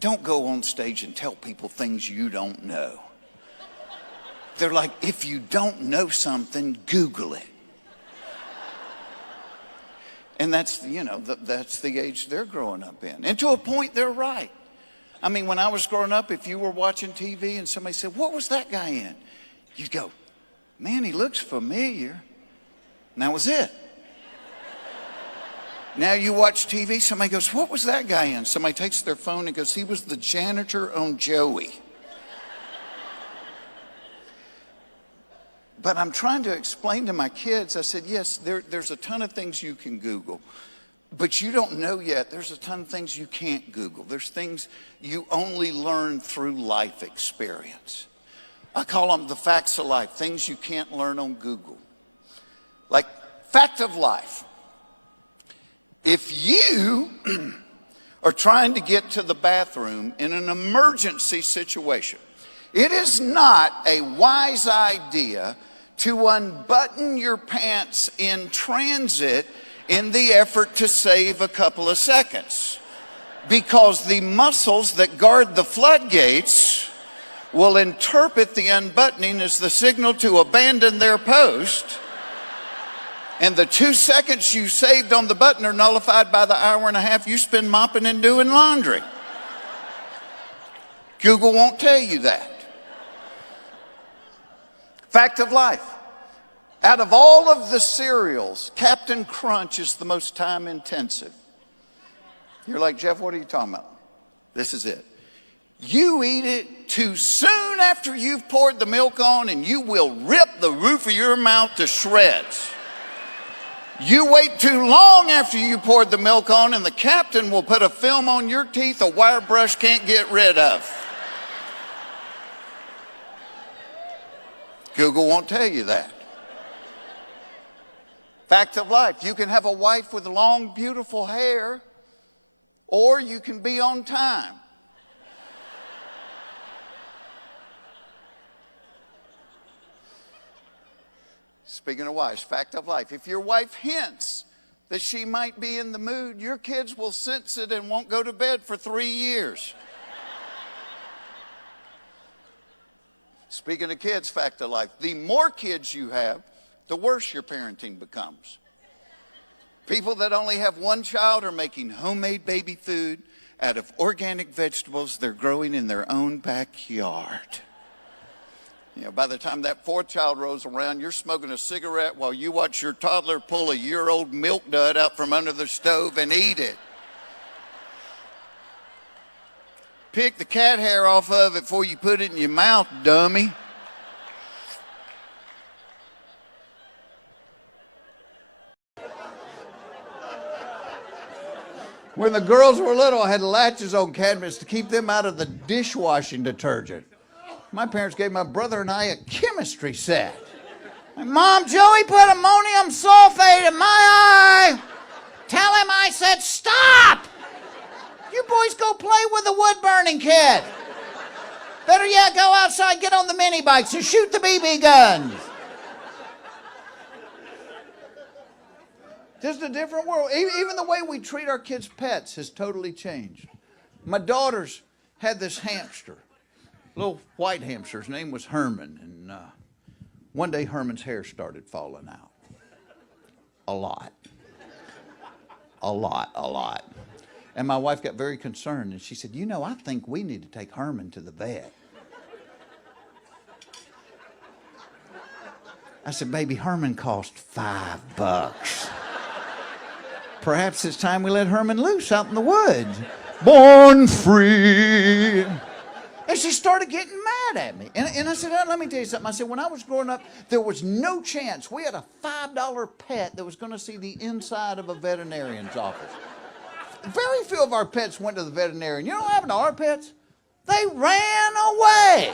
don't go on stage and tell people things you don't know. They're like, if you don't know something, Google it. And that's, you know, that's the age they're growing up in. And to a point, they're right. I mean, when I was growing up, if you were watching TV and somebody said, what was that guy in? You'd go, man, he looks familiar. And that was it. Now you watch TV, somebody goes, what was that guy in? Somebody takes their phone and goes, he was the janitor on Joey. But I'm trying to explain to my kids, I said, yes, there's a ton of things you can Google, but you don't know yet. There's a ton of things you can't Google. There's things you only learn through life experience. I call them the facts of life, things you can't learn on Google. Like, fact of life. If you are trying to get to the bathroom in an emergency situation, it is not a wise idea to unbutton your pants in transit in the effort to save a couple of seconds, because the muscles that guard the floodgates will interpret the unbuttoning as the signal to abandon their post. And the 2 seconds you saved on the button are nullified by the hour and a half you spend mopping and doing laundry. Google won't tell you that. Fact of life. Out of all of the cereals, Captain Crunch is the most time intensive. You're like, Jeff, what are you talking about? This is it. You eat it too soon after you've poured the milk on, and you will rip the roof of your mouth to shreds. You wait too long after you poured the milk on, and the captain will put a film on your teeth a wire brush can't get rid of. Google won't tell you that. Fact of life. You can have a wife with long, beautiful hair, or you can be on time. Speaking of wives, fact of life. If your wife hints that she might be in the mood, your kids will sense it and won't go to bed for 3 years. Speaking of kids, fact of life. The more kids you have, the worse your parenting becomes. People that only have one child are making homemade baby food out of organic vegetables they're growing in their own backyard. You know, by the time that fourth child rolls around, you're smoking a cigarette while you watch your toddler pull a year-old milk dud out from under the stove and eat it. Pick the cat hair off of it before you put it in your mouth, dummy. When the girls were little, I had latches on cabinets to keep them out of the dishwashing detergent. My parents gave my brother and I a chemistry set. Mom, Joey put ammonium sulfate in my eye. Tell him I said stop. You boys go play with the wood-burning kid. Better yet, go outside, get on the mini bikes and shoot the BB guns. Just a different world. Even the way we treat our kids' pets has totally changed. My daughters had this hamster. Little white hamster. His name was Herman. And one day Herman's hair started falling out. A lot. A lot. And my wife got very concerned and she said, you know, I think we need to take Herman to the vet. I said, baby, Herman cost $5. Perhaps it's time we let Herman loose out in the woods. Born free. And she started getting mad at me. And I said, let me tell you something. I said, when I was growing up, there was no chance. We had a $5 pet that was going to see the inside of a veterinarian's office. Very few of our pets went to the veterinarian. You know what happened to our pets? They ran away.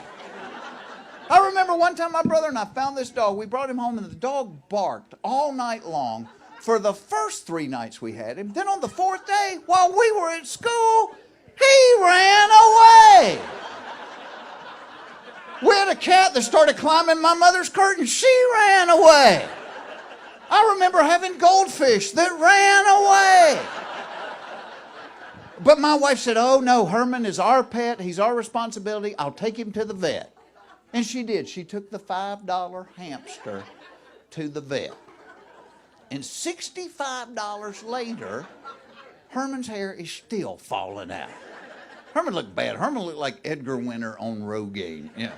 I remember one time my brother and I found this dog. We brought him home and the dog barked all night long for the first 3 nights we had him. Then on the 4th day, while we were at school, he ran away. We had a cat that started climbing my mother's curtain. She ran away. I remember having goldfish that ran away. But my wife said, oh no, Herman is our pet. He's our responsibility. I'll take him to the vet. And she did. She took the $5 hamster to the vet. And $65 later, Herman's hair is still falling out. Herman looked bad. Herman looked like Edgar Winter on Rogaine. Yeah.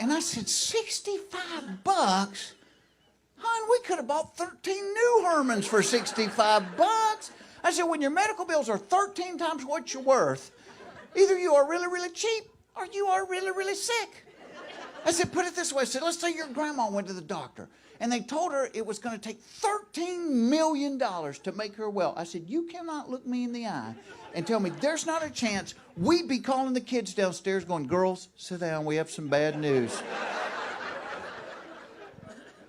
And I said, $65? Hon, we could have bought 13 new Hermans for $65. I said, when your medical bills are 13 times what you're worth, either you are really, really cheap or you are really, really sick. I said, put it this way. I said, let's say your grandma went to the doctor and they told her it was going to take $13 million to make her well. I said, you cannot look me in the eye and tell me there's not a chance we'd be calling the kids downstairs going, girls, sit down, we have some bad news.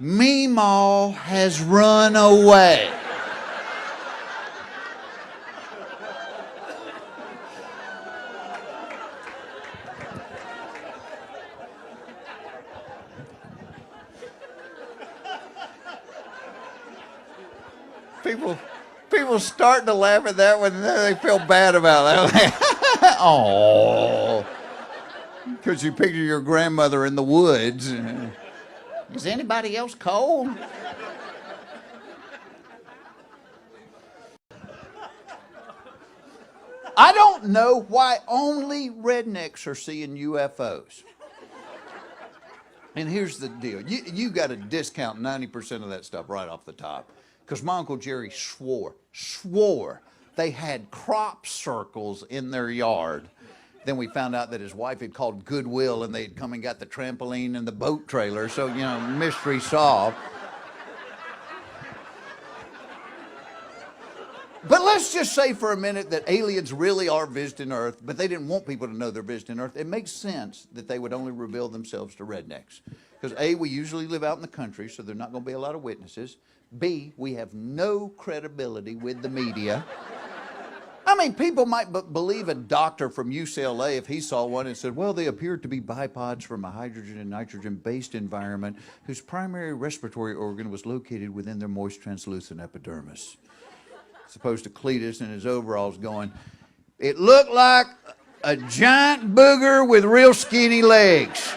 Meemaw has run away. People start to laugh at that one, and then they feel bad about that. Oh, because you picture your grandmother in the woods. Is anybody else cold? I don't know why only rednecks are seeing UFOs. And here's the deal. You got to discount 90% of that stuff right off the top. Because my Uncle Jerry swore they had crop circles in their yard. Then we found out that his wife had called Goodwill and they'd come and got the trampoline and the boat trailer. So, you know, mystery solved. But let's just say for a minute that aliens really are visiting Earth, but they didn't want people to know they're visiting Earth. It makes sense that they would only reveal themselves to rednecks. Because A, we usually live out in the country, so there's not going to be a lot of witnesses. B, we have no credibility with the media. I mean, people might believe a doctor from UCLA if he saw one and said, well, they appeared to be bipods from a hydrogen and nitrogen-based environment whose primary respiratory organ was located within their moist translucent epidermis. As opposed to Cletus in his overalls going, it looked like a giant booger with real skinny legs.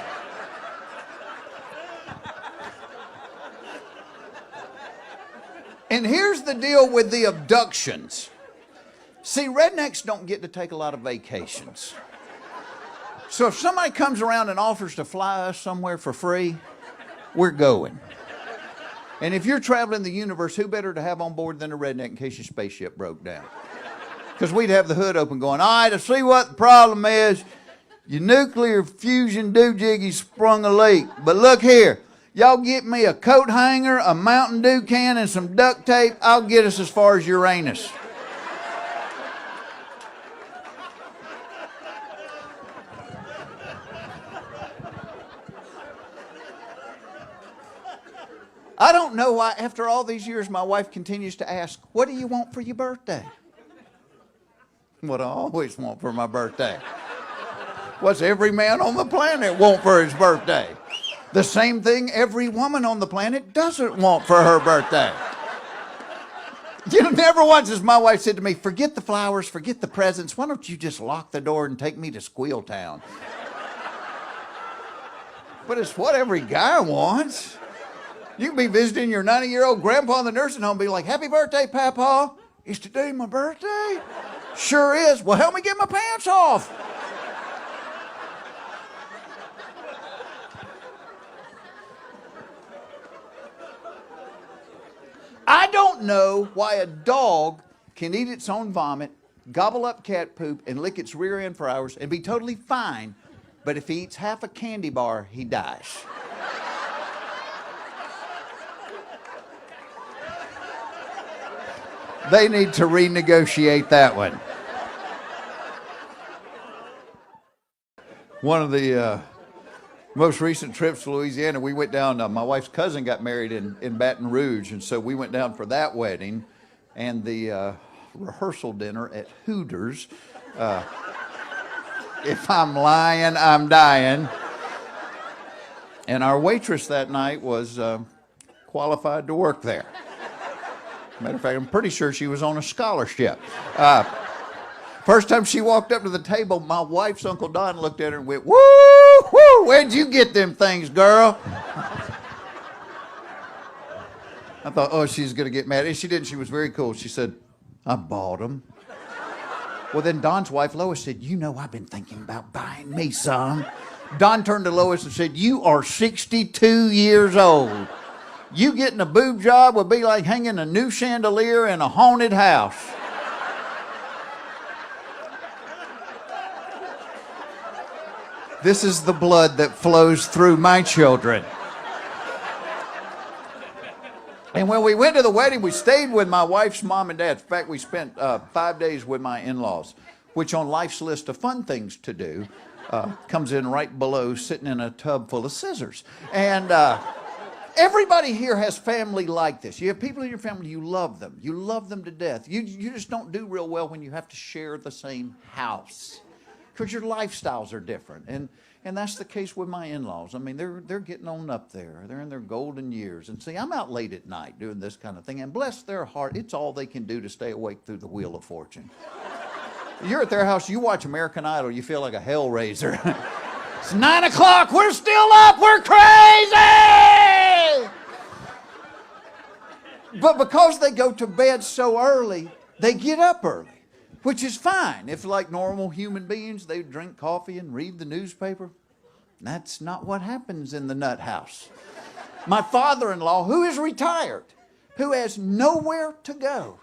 And here's the deal with the abductions. See, rednecks don't get to take a lot of vacations. So if somebody comes around and offers to fly us somewhere for free, we're going. And if you're traveling the universe, who better to have on board than a redneck in case your spaceship broke down? Because we'd have the hood open going, all right, I see what the problem is. Your nuclear fusion doojiggy sprung a leak. But look here. Y'all get me a coat hanger, a Mountain Dew can, and some duct tape. I'll get us as far as Uranus. I don't know why, after all these years, my wife continues to ask, what do you want for your birthday? What I always want for my birthday. What's every man on the planet want for his birthday? The same thing every woman on the planet doesn't want for her birthday. You know, never once has my wife said to me, forget the flowers, forget the presents. Why don't you just lock the door and take me to Squeal Town? But it's what every guy wants. You can be visiting your 90-year-old grandpa in the nursing home and be like, happy birthday, Papa. Is today my birthday? Sure is. Well, help me get my pants off. don't know why a dog can eat its own vomit, gobble up cat poop, and lick its rear end for hours and be totally fine, but if he eats half a candy bar, he dies. They need to renegotiate that one. One of the most recent trips to Louisiana, we went down, my wife's cousin got married in Baton Rouge, and so we went down for that wedding and the rehearsal dinner at Hooters. If I'm lying, I'm dying. And our waitress that night was qualified to work there. Matter of fact, I'm pretty sure she was on a scholarship. First time she walked up to the table, my wife's Uncle Don looked at her and went, "Woo, woo, where'd you get them things, girl?" I thought, oh, she's going to get mad. And she didn't. She was very cool. She said, "I bought them." Well, then Don's wife, Lois, said, "You know, I've been thinking about buying me some." Don turned to Lois and said, "You are 62 years old. You getting a boob job would be like hanging a new chandelier in a haunted house." This is the blood that flows through my children. And when we went to the wedding, we stayed with my wife's mom and dad. In fact, we spent 5 days with my in-laws, which on life's list of fun things to do comes in right below sitting in a tub full of scissors. And everybody here has family like this. You have people in your family, you love them. You love them to death. You just don't do real well when you have to share the same house because your lifestyles are different. And that's the case with my in-laws. I mean, they're getting on up there. They're in their golden years. And see, I'm out late at night doing this kind of thing. And bless their heart, it's all they can do to stay awake through the Wheel of Fortune. You're at their house, you watch American Idol, you feel like a hellraiser. It's 9 o'clock, we're still up, we're crazy! But because they go to bed so early, they get up early, which is fine. If like normal human beings, they drink coffee and read the newspaper. That's not what happens in the nut house. My father-in-law, who is retired, who has nowhere to go,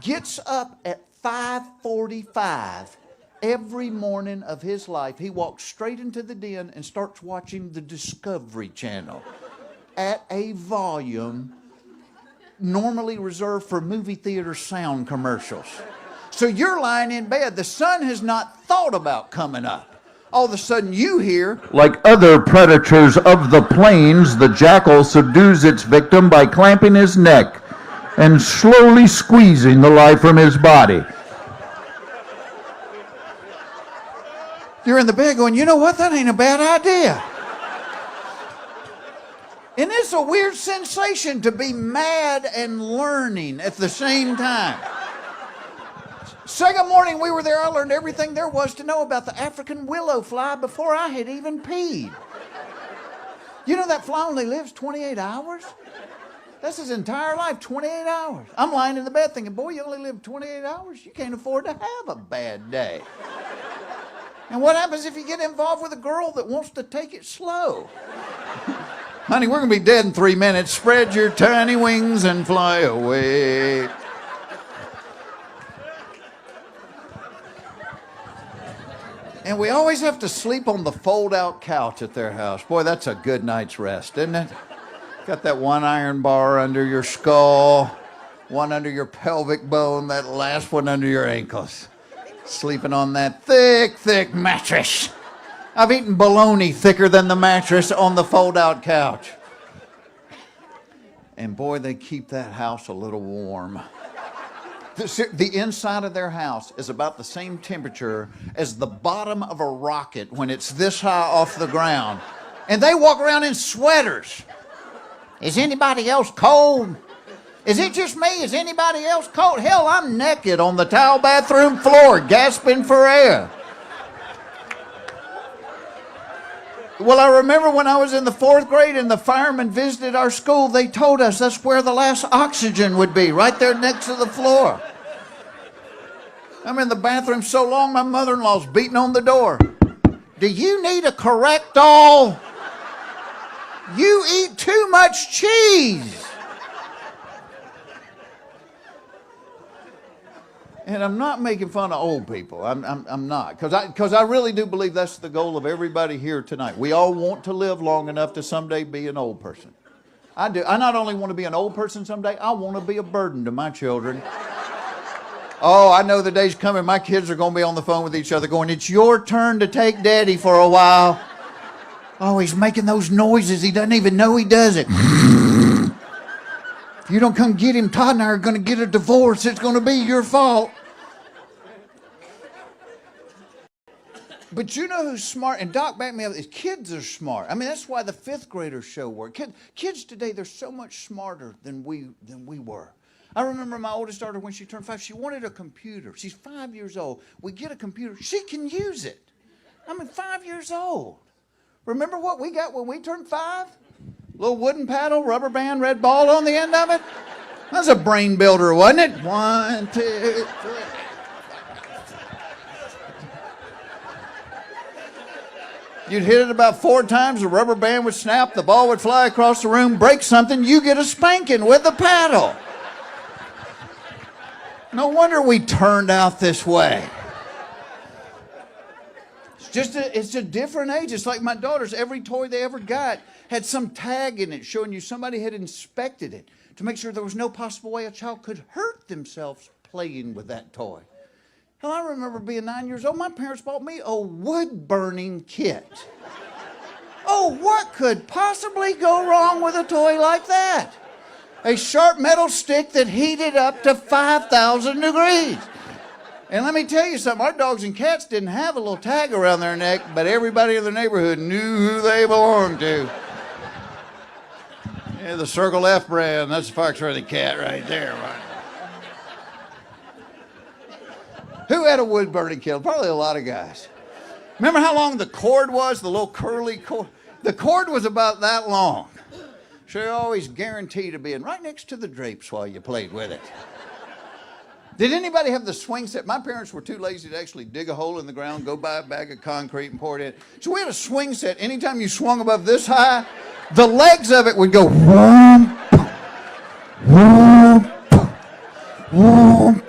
gets up at 5:45 every morning of his life. He walks straight into the den and starts watching the Discovery Channel at a volume normally reserved for movie theater sound commercials. So you're lying in bed. The sun has not thought about coming up. All of a sudden you hear, "Like other predators of the plains, the jackal subdues its victim by clamping his neck and slowly squeezing the life from his body." You're in the bed going, you know what? That ain't a bad idea. And it's a weird sensation to be mad and learning at the same time. Second morning we were there, I learned everything there was to know about the African willow fly before I had even peed. You know that fly only lives 28 hours? That's his entire life, 28 hours. I'm lying in the bed thinking, boy, you only live 28 hours? You can't afford to have a bad day. And what happens if you get involved with a girl that wants to take it slow? Honey, we're going to be dead in 3 minutes. Spread your tiny wings and fly away. And we always have to sleep on the fold-out couch at their house. Boy, that's a good night's rest, isn't it? Got that one iron bar under your skull, one under your pelvic bone, that last one under your ankles. Sleeping on that thick, thick mattress. I've eaten bologna thicker than the mattress on the fold-out couch. And boy, they keep that house a little warm. The inside of their house is about the same temperature as the bottom of a rocket when it's this high off the ground. And they walk around in sweaters. Is anybody else cold? Is it just me? Is anybody else cold? Hell, I'm naked on the tile bathroom floor, gasping for air. Well, I remember when I was in the 4th grade and the firemen visited our school, they told us that's where the last oxygen would be, right there next to the floor. I'm in the bathroom so long, my mother-in-law's beating on the door. Do you need a Correctol? You eat too much cheese. And I'm not making fun of old people. I'm not. Because I really do believe that's the goal of everybody here tonight. We all want to live long enough to someday be an old person. I do. I not only want to be an old person someday, I want to be a burden to my children. Oh, I know the day's coming. My kids are going to be on the phone with each other going, it's your turn to take Daddy for a while. Oh, he's making those noises. He doesn't even know he does it. If you don't come get him, Todd and I are going to get a divorce. It's going to be your fault. But you know who's smart? And Doc backed me up. Kids are smart. I mean, that's why the fifth graders show work. Kids today, they're so much smarter than we were. I remember my oldest daughter, when she turned 5, she wanted a computer. She's 5 years old. We get a computer. She can use it. I mean, 5 years old. Remember what we got when we turned 5? Little wooden paddle, rubber band, red ball on the end of it. That was a brain builder, wasn't it? 1, 2, 3. You'd hit it about 4 times, the rubber band would snap, the ball would fly across the room, break something, you get a spanking with the paddle. No wonder we turned out this way. It's a different age. It's like my daughters. Every toy they ever got had some tag in it showing you somebody had inspected it to make sure there was no possible way a child could hurt themselves playing with that toy. Hell, I remember being 9 years old. My parents bought me a wood-burning kit. Oh, what could possibly go wrong with a toy like that? A sharp metal stick that heated up to 5,000 degrees. And let me tell you something, our dogs and cats didn't have a little tag around their neck, but everybody in the neighborhood knew who they belonged to. Yeah, the Circle F brand, that's the Foxworthy cat right there. Right? Who had a wood-burning kit? Probably a lot of guys. Remember how long the cord was, the little curly cord? The cord was about that long. So you're always guaranteed to be in right next to the drapes while you played with it. Did anybody have the swing set? My parents were too lazy to actually dig a hole in the ground, go buy a bag of concrete and pour it in. So we had a swing set. Anytime you swung above this high, the legs of it would go whoom, whoom, whoom.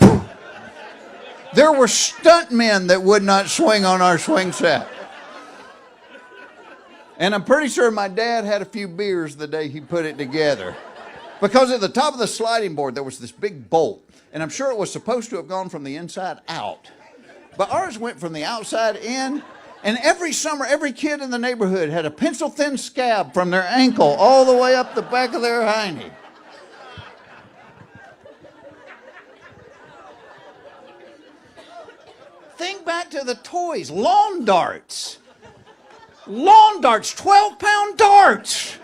There were stunt men that would not swing on our swing set. And I'm pretty sure my dad had a few beers the day he put it together. Because at the top of the sliding board, there was this big bolt. And I'm sure it was supposed to have gone from the inside out. But ours went from the outside in. And every summer, every kid in the neighborhood had a pencil-thin scab from their ankle all the way up the back of their hiney. Think back to the toys, lawn darts. Lawn darts, 12-pound darts.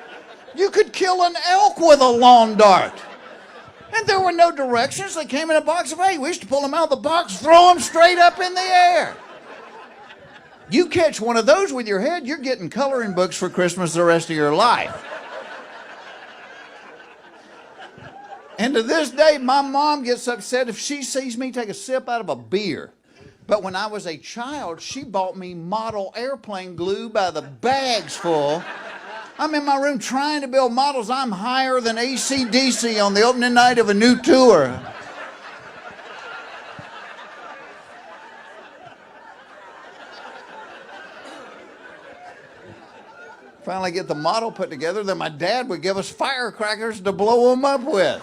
You could kill an elk with a lawn dart. And there were no directions. They came in a box of 8. We used to pull them out of the box, throw them straight up in the air. You catch one of those with your head, you're getting coloring books for Christmas the rest of your life. And to this day, my mom gets upset if she sees me take a sip out of a beer. But when I was a child, she bought me model airplane glue by the bags full. I'm in my room trying to build models. I'm higher than AC/DC on the opening night of a new tour. Finally get the model put together, then my dad would give us firecrackers to blow them up with.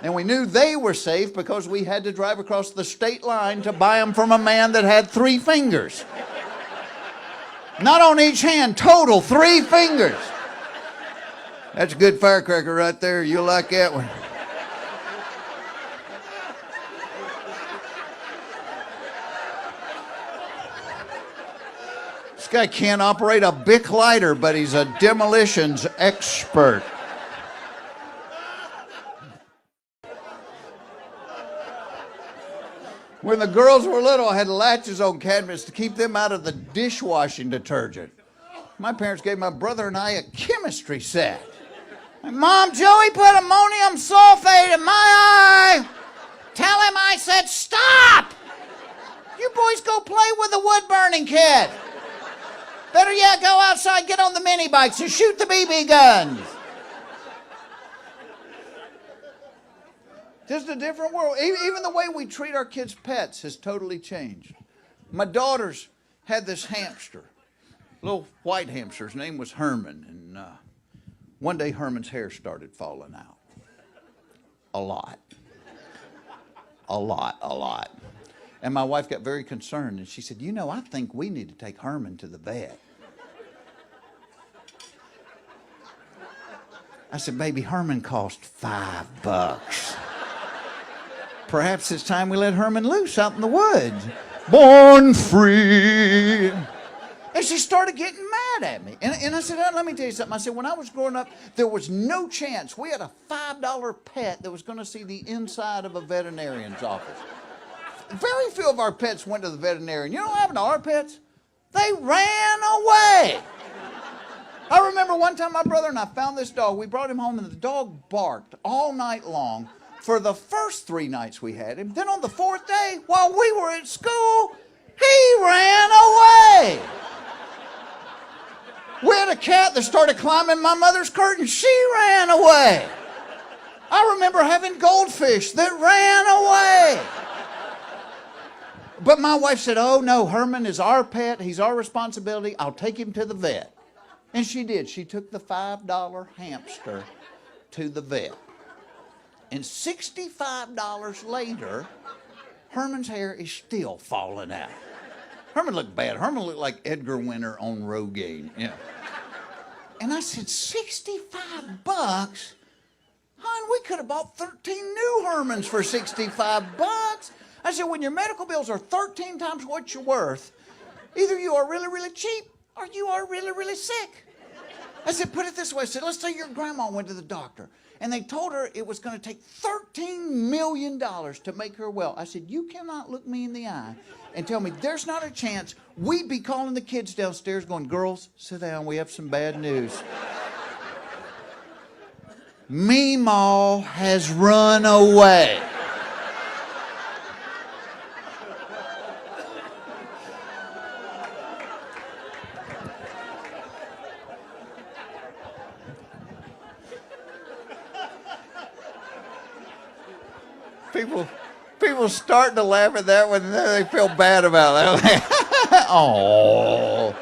And we knew they were safe because we had to drive across the state line to buy them from a man that had 3 fingers. Not on each hand, total 3 fingers. That's a good firecracker right there. You'll like that one. This guy can't operate a Bic lighter, but he's a demolitions expert. When the girls were little, I had latches on cabinets to keep them out of the dishwashing detergent. My parents gave my brother and I a chemistry set. Mom, Joey put ammonium sulfate in my eye. Tell him I said stop. You boys go play with the wood-burning kit. Better yet, go outside, get on the mini bikes and shoot the BB guns. Just a different world. Even the way we treat our kids' pets has totally changed. My daughters had this hamster, little white hamster. His name was Herman. And one day Herman's hair started falling out. A lot. And my wife got very concerned, and she said, you know, I think we need to take Herman to the vet. I said, baby, Herman cost $5. Perhaps it's time we let Herman loose out in the woods. Born free. And she started getting mad at me. And I said, let me tell you something. I said, when I was growing up, there was no chance. We had a $5 pet that was going to see the inside of a veterinarian's office. Very few of our pets went to the veterinarian. You know what happened to our pets? They ran away. I remember one time my brother and I found this dog. We brought him home and the dog barked all night long for the first 3 nights we had him. Then on the 4th day, while we were at school, he ran away. We had a cat that started climbing my mother's curtain. She ran away. I remember having goldfish that ran away. But my wife said, oh no, Herman is our pet. He's our responsibility. I'll take him to the vet. And she did. She took the $5 hamster to the vet. And $65 later, Herman's hair is still falling out. Herman looked bad. Herman looked like Edgar Winter on Rogaine. Yeah. And I said, $65? Hon, we could have bought 13 new Hermans for $65. I said, when your medical bills are 13 times what you're worth, either you are really, really cheap or you are really, really sick. I said, put it this way. I said, let's say your grandma went to the doctor and they told her it was going to take $13 million to make her well. I said, you cannot look me in the eye and tell me there's not a chance. We'd be calling the kids downstairs going, girls, sit down. We have some bad news. Meemaw has run away. People starting to laugh at that one, and then they feel bad about that. Oh,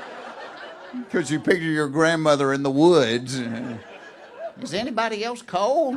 because you picture your grandmother in the woods. Is anybody else cold?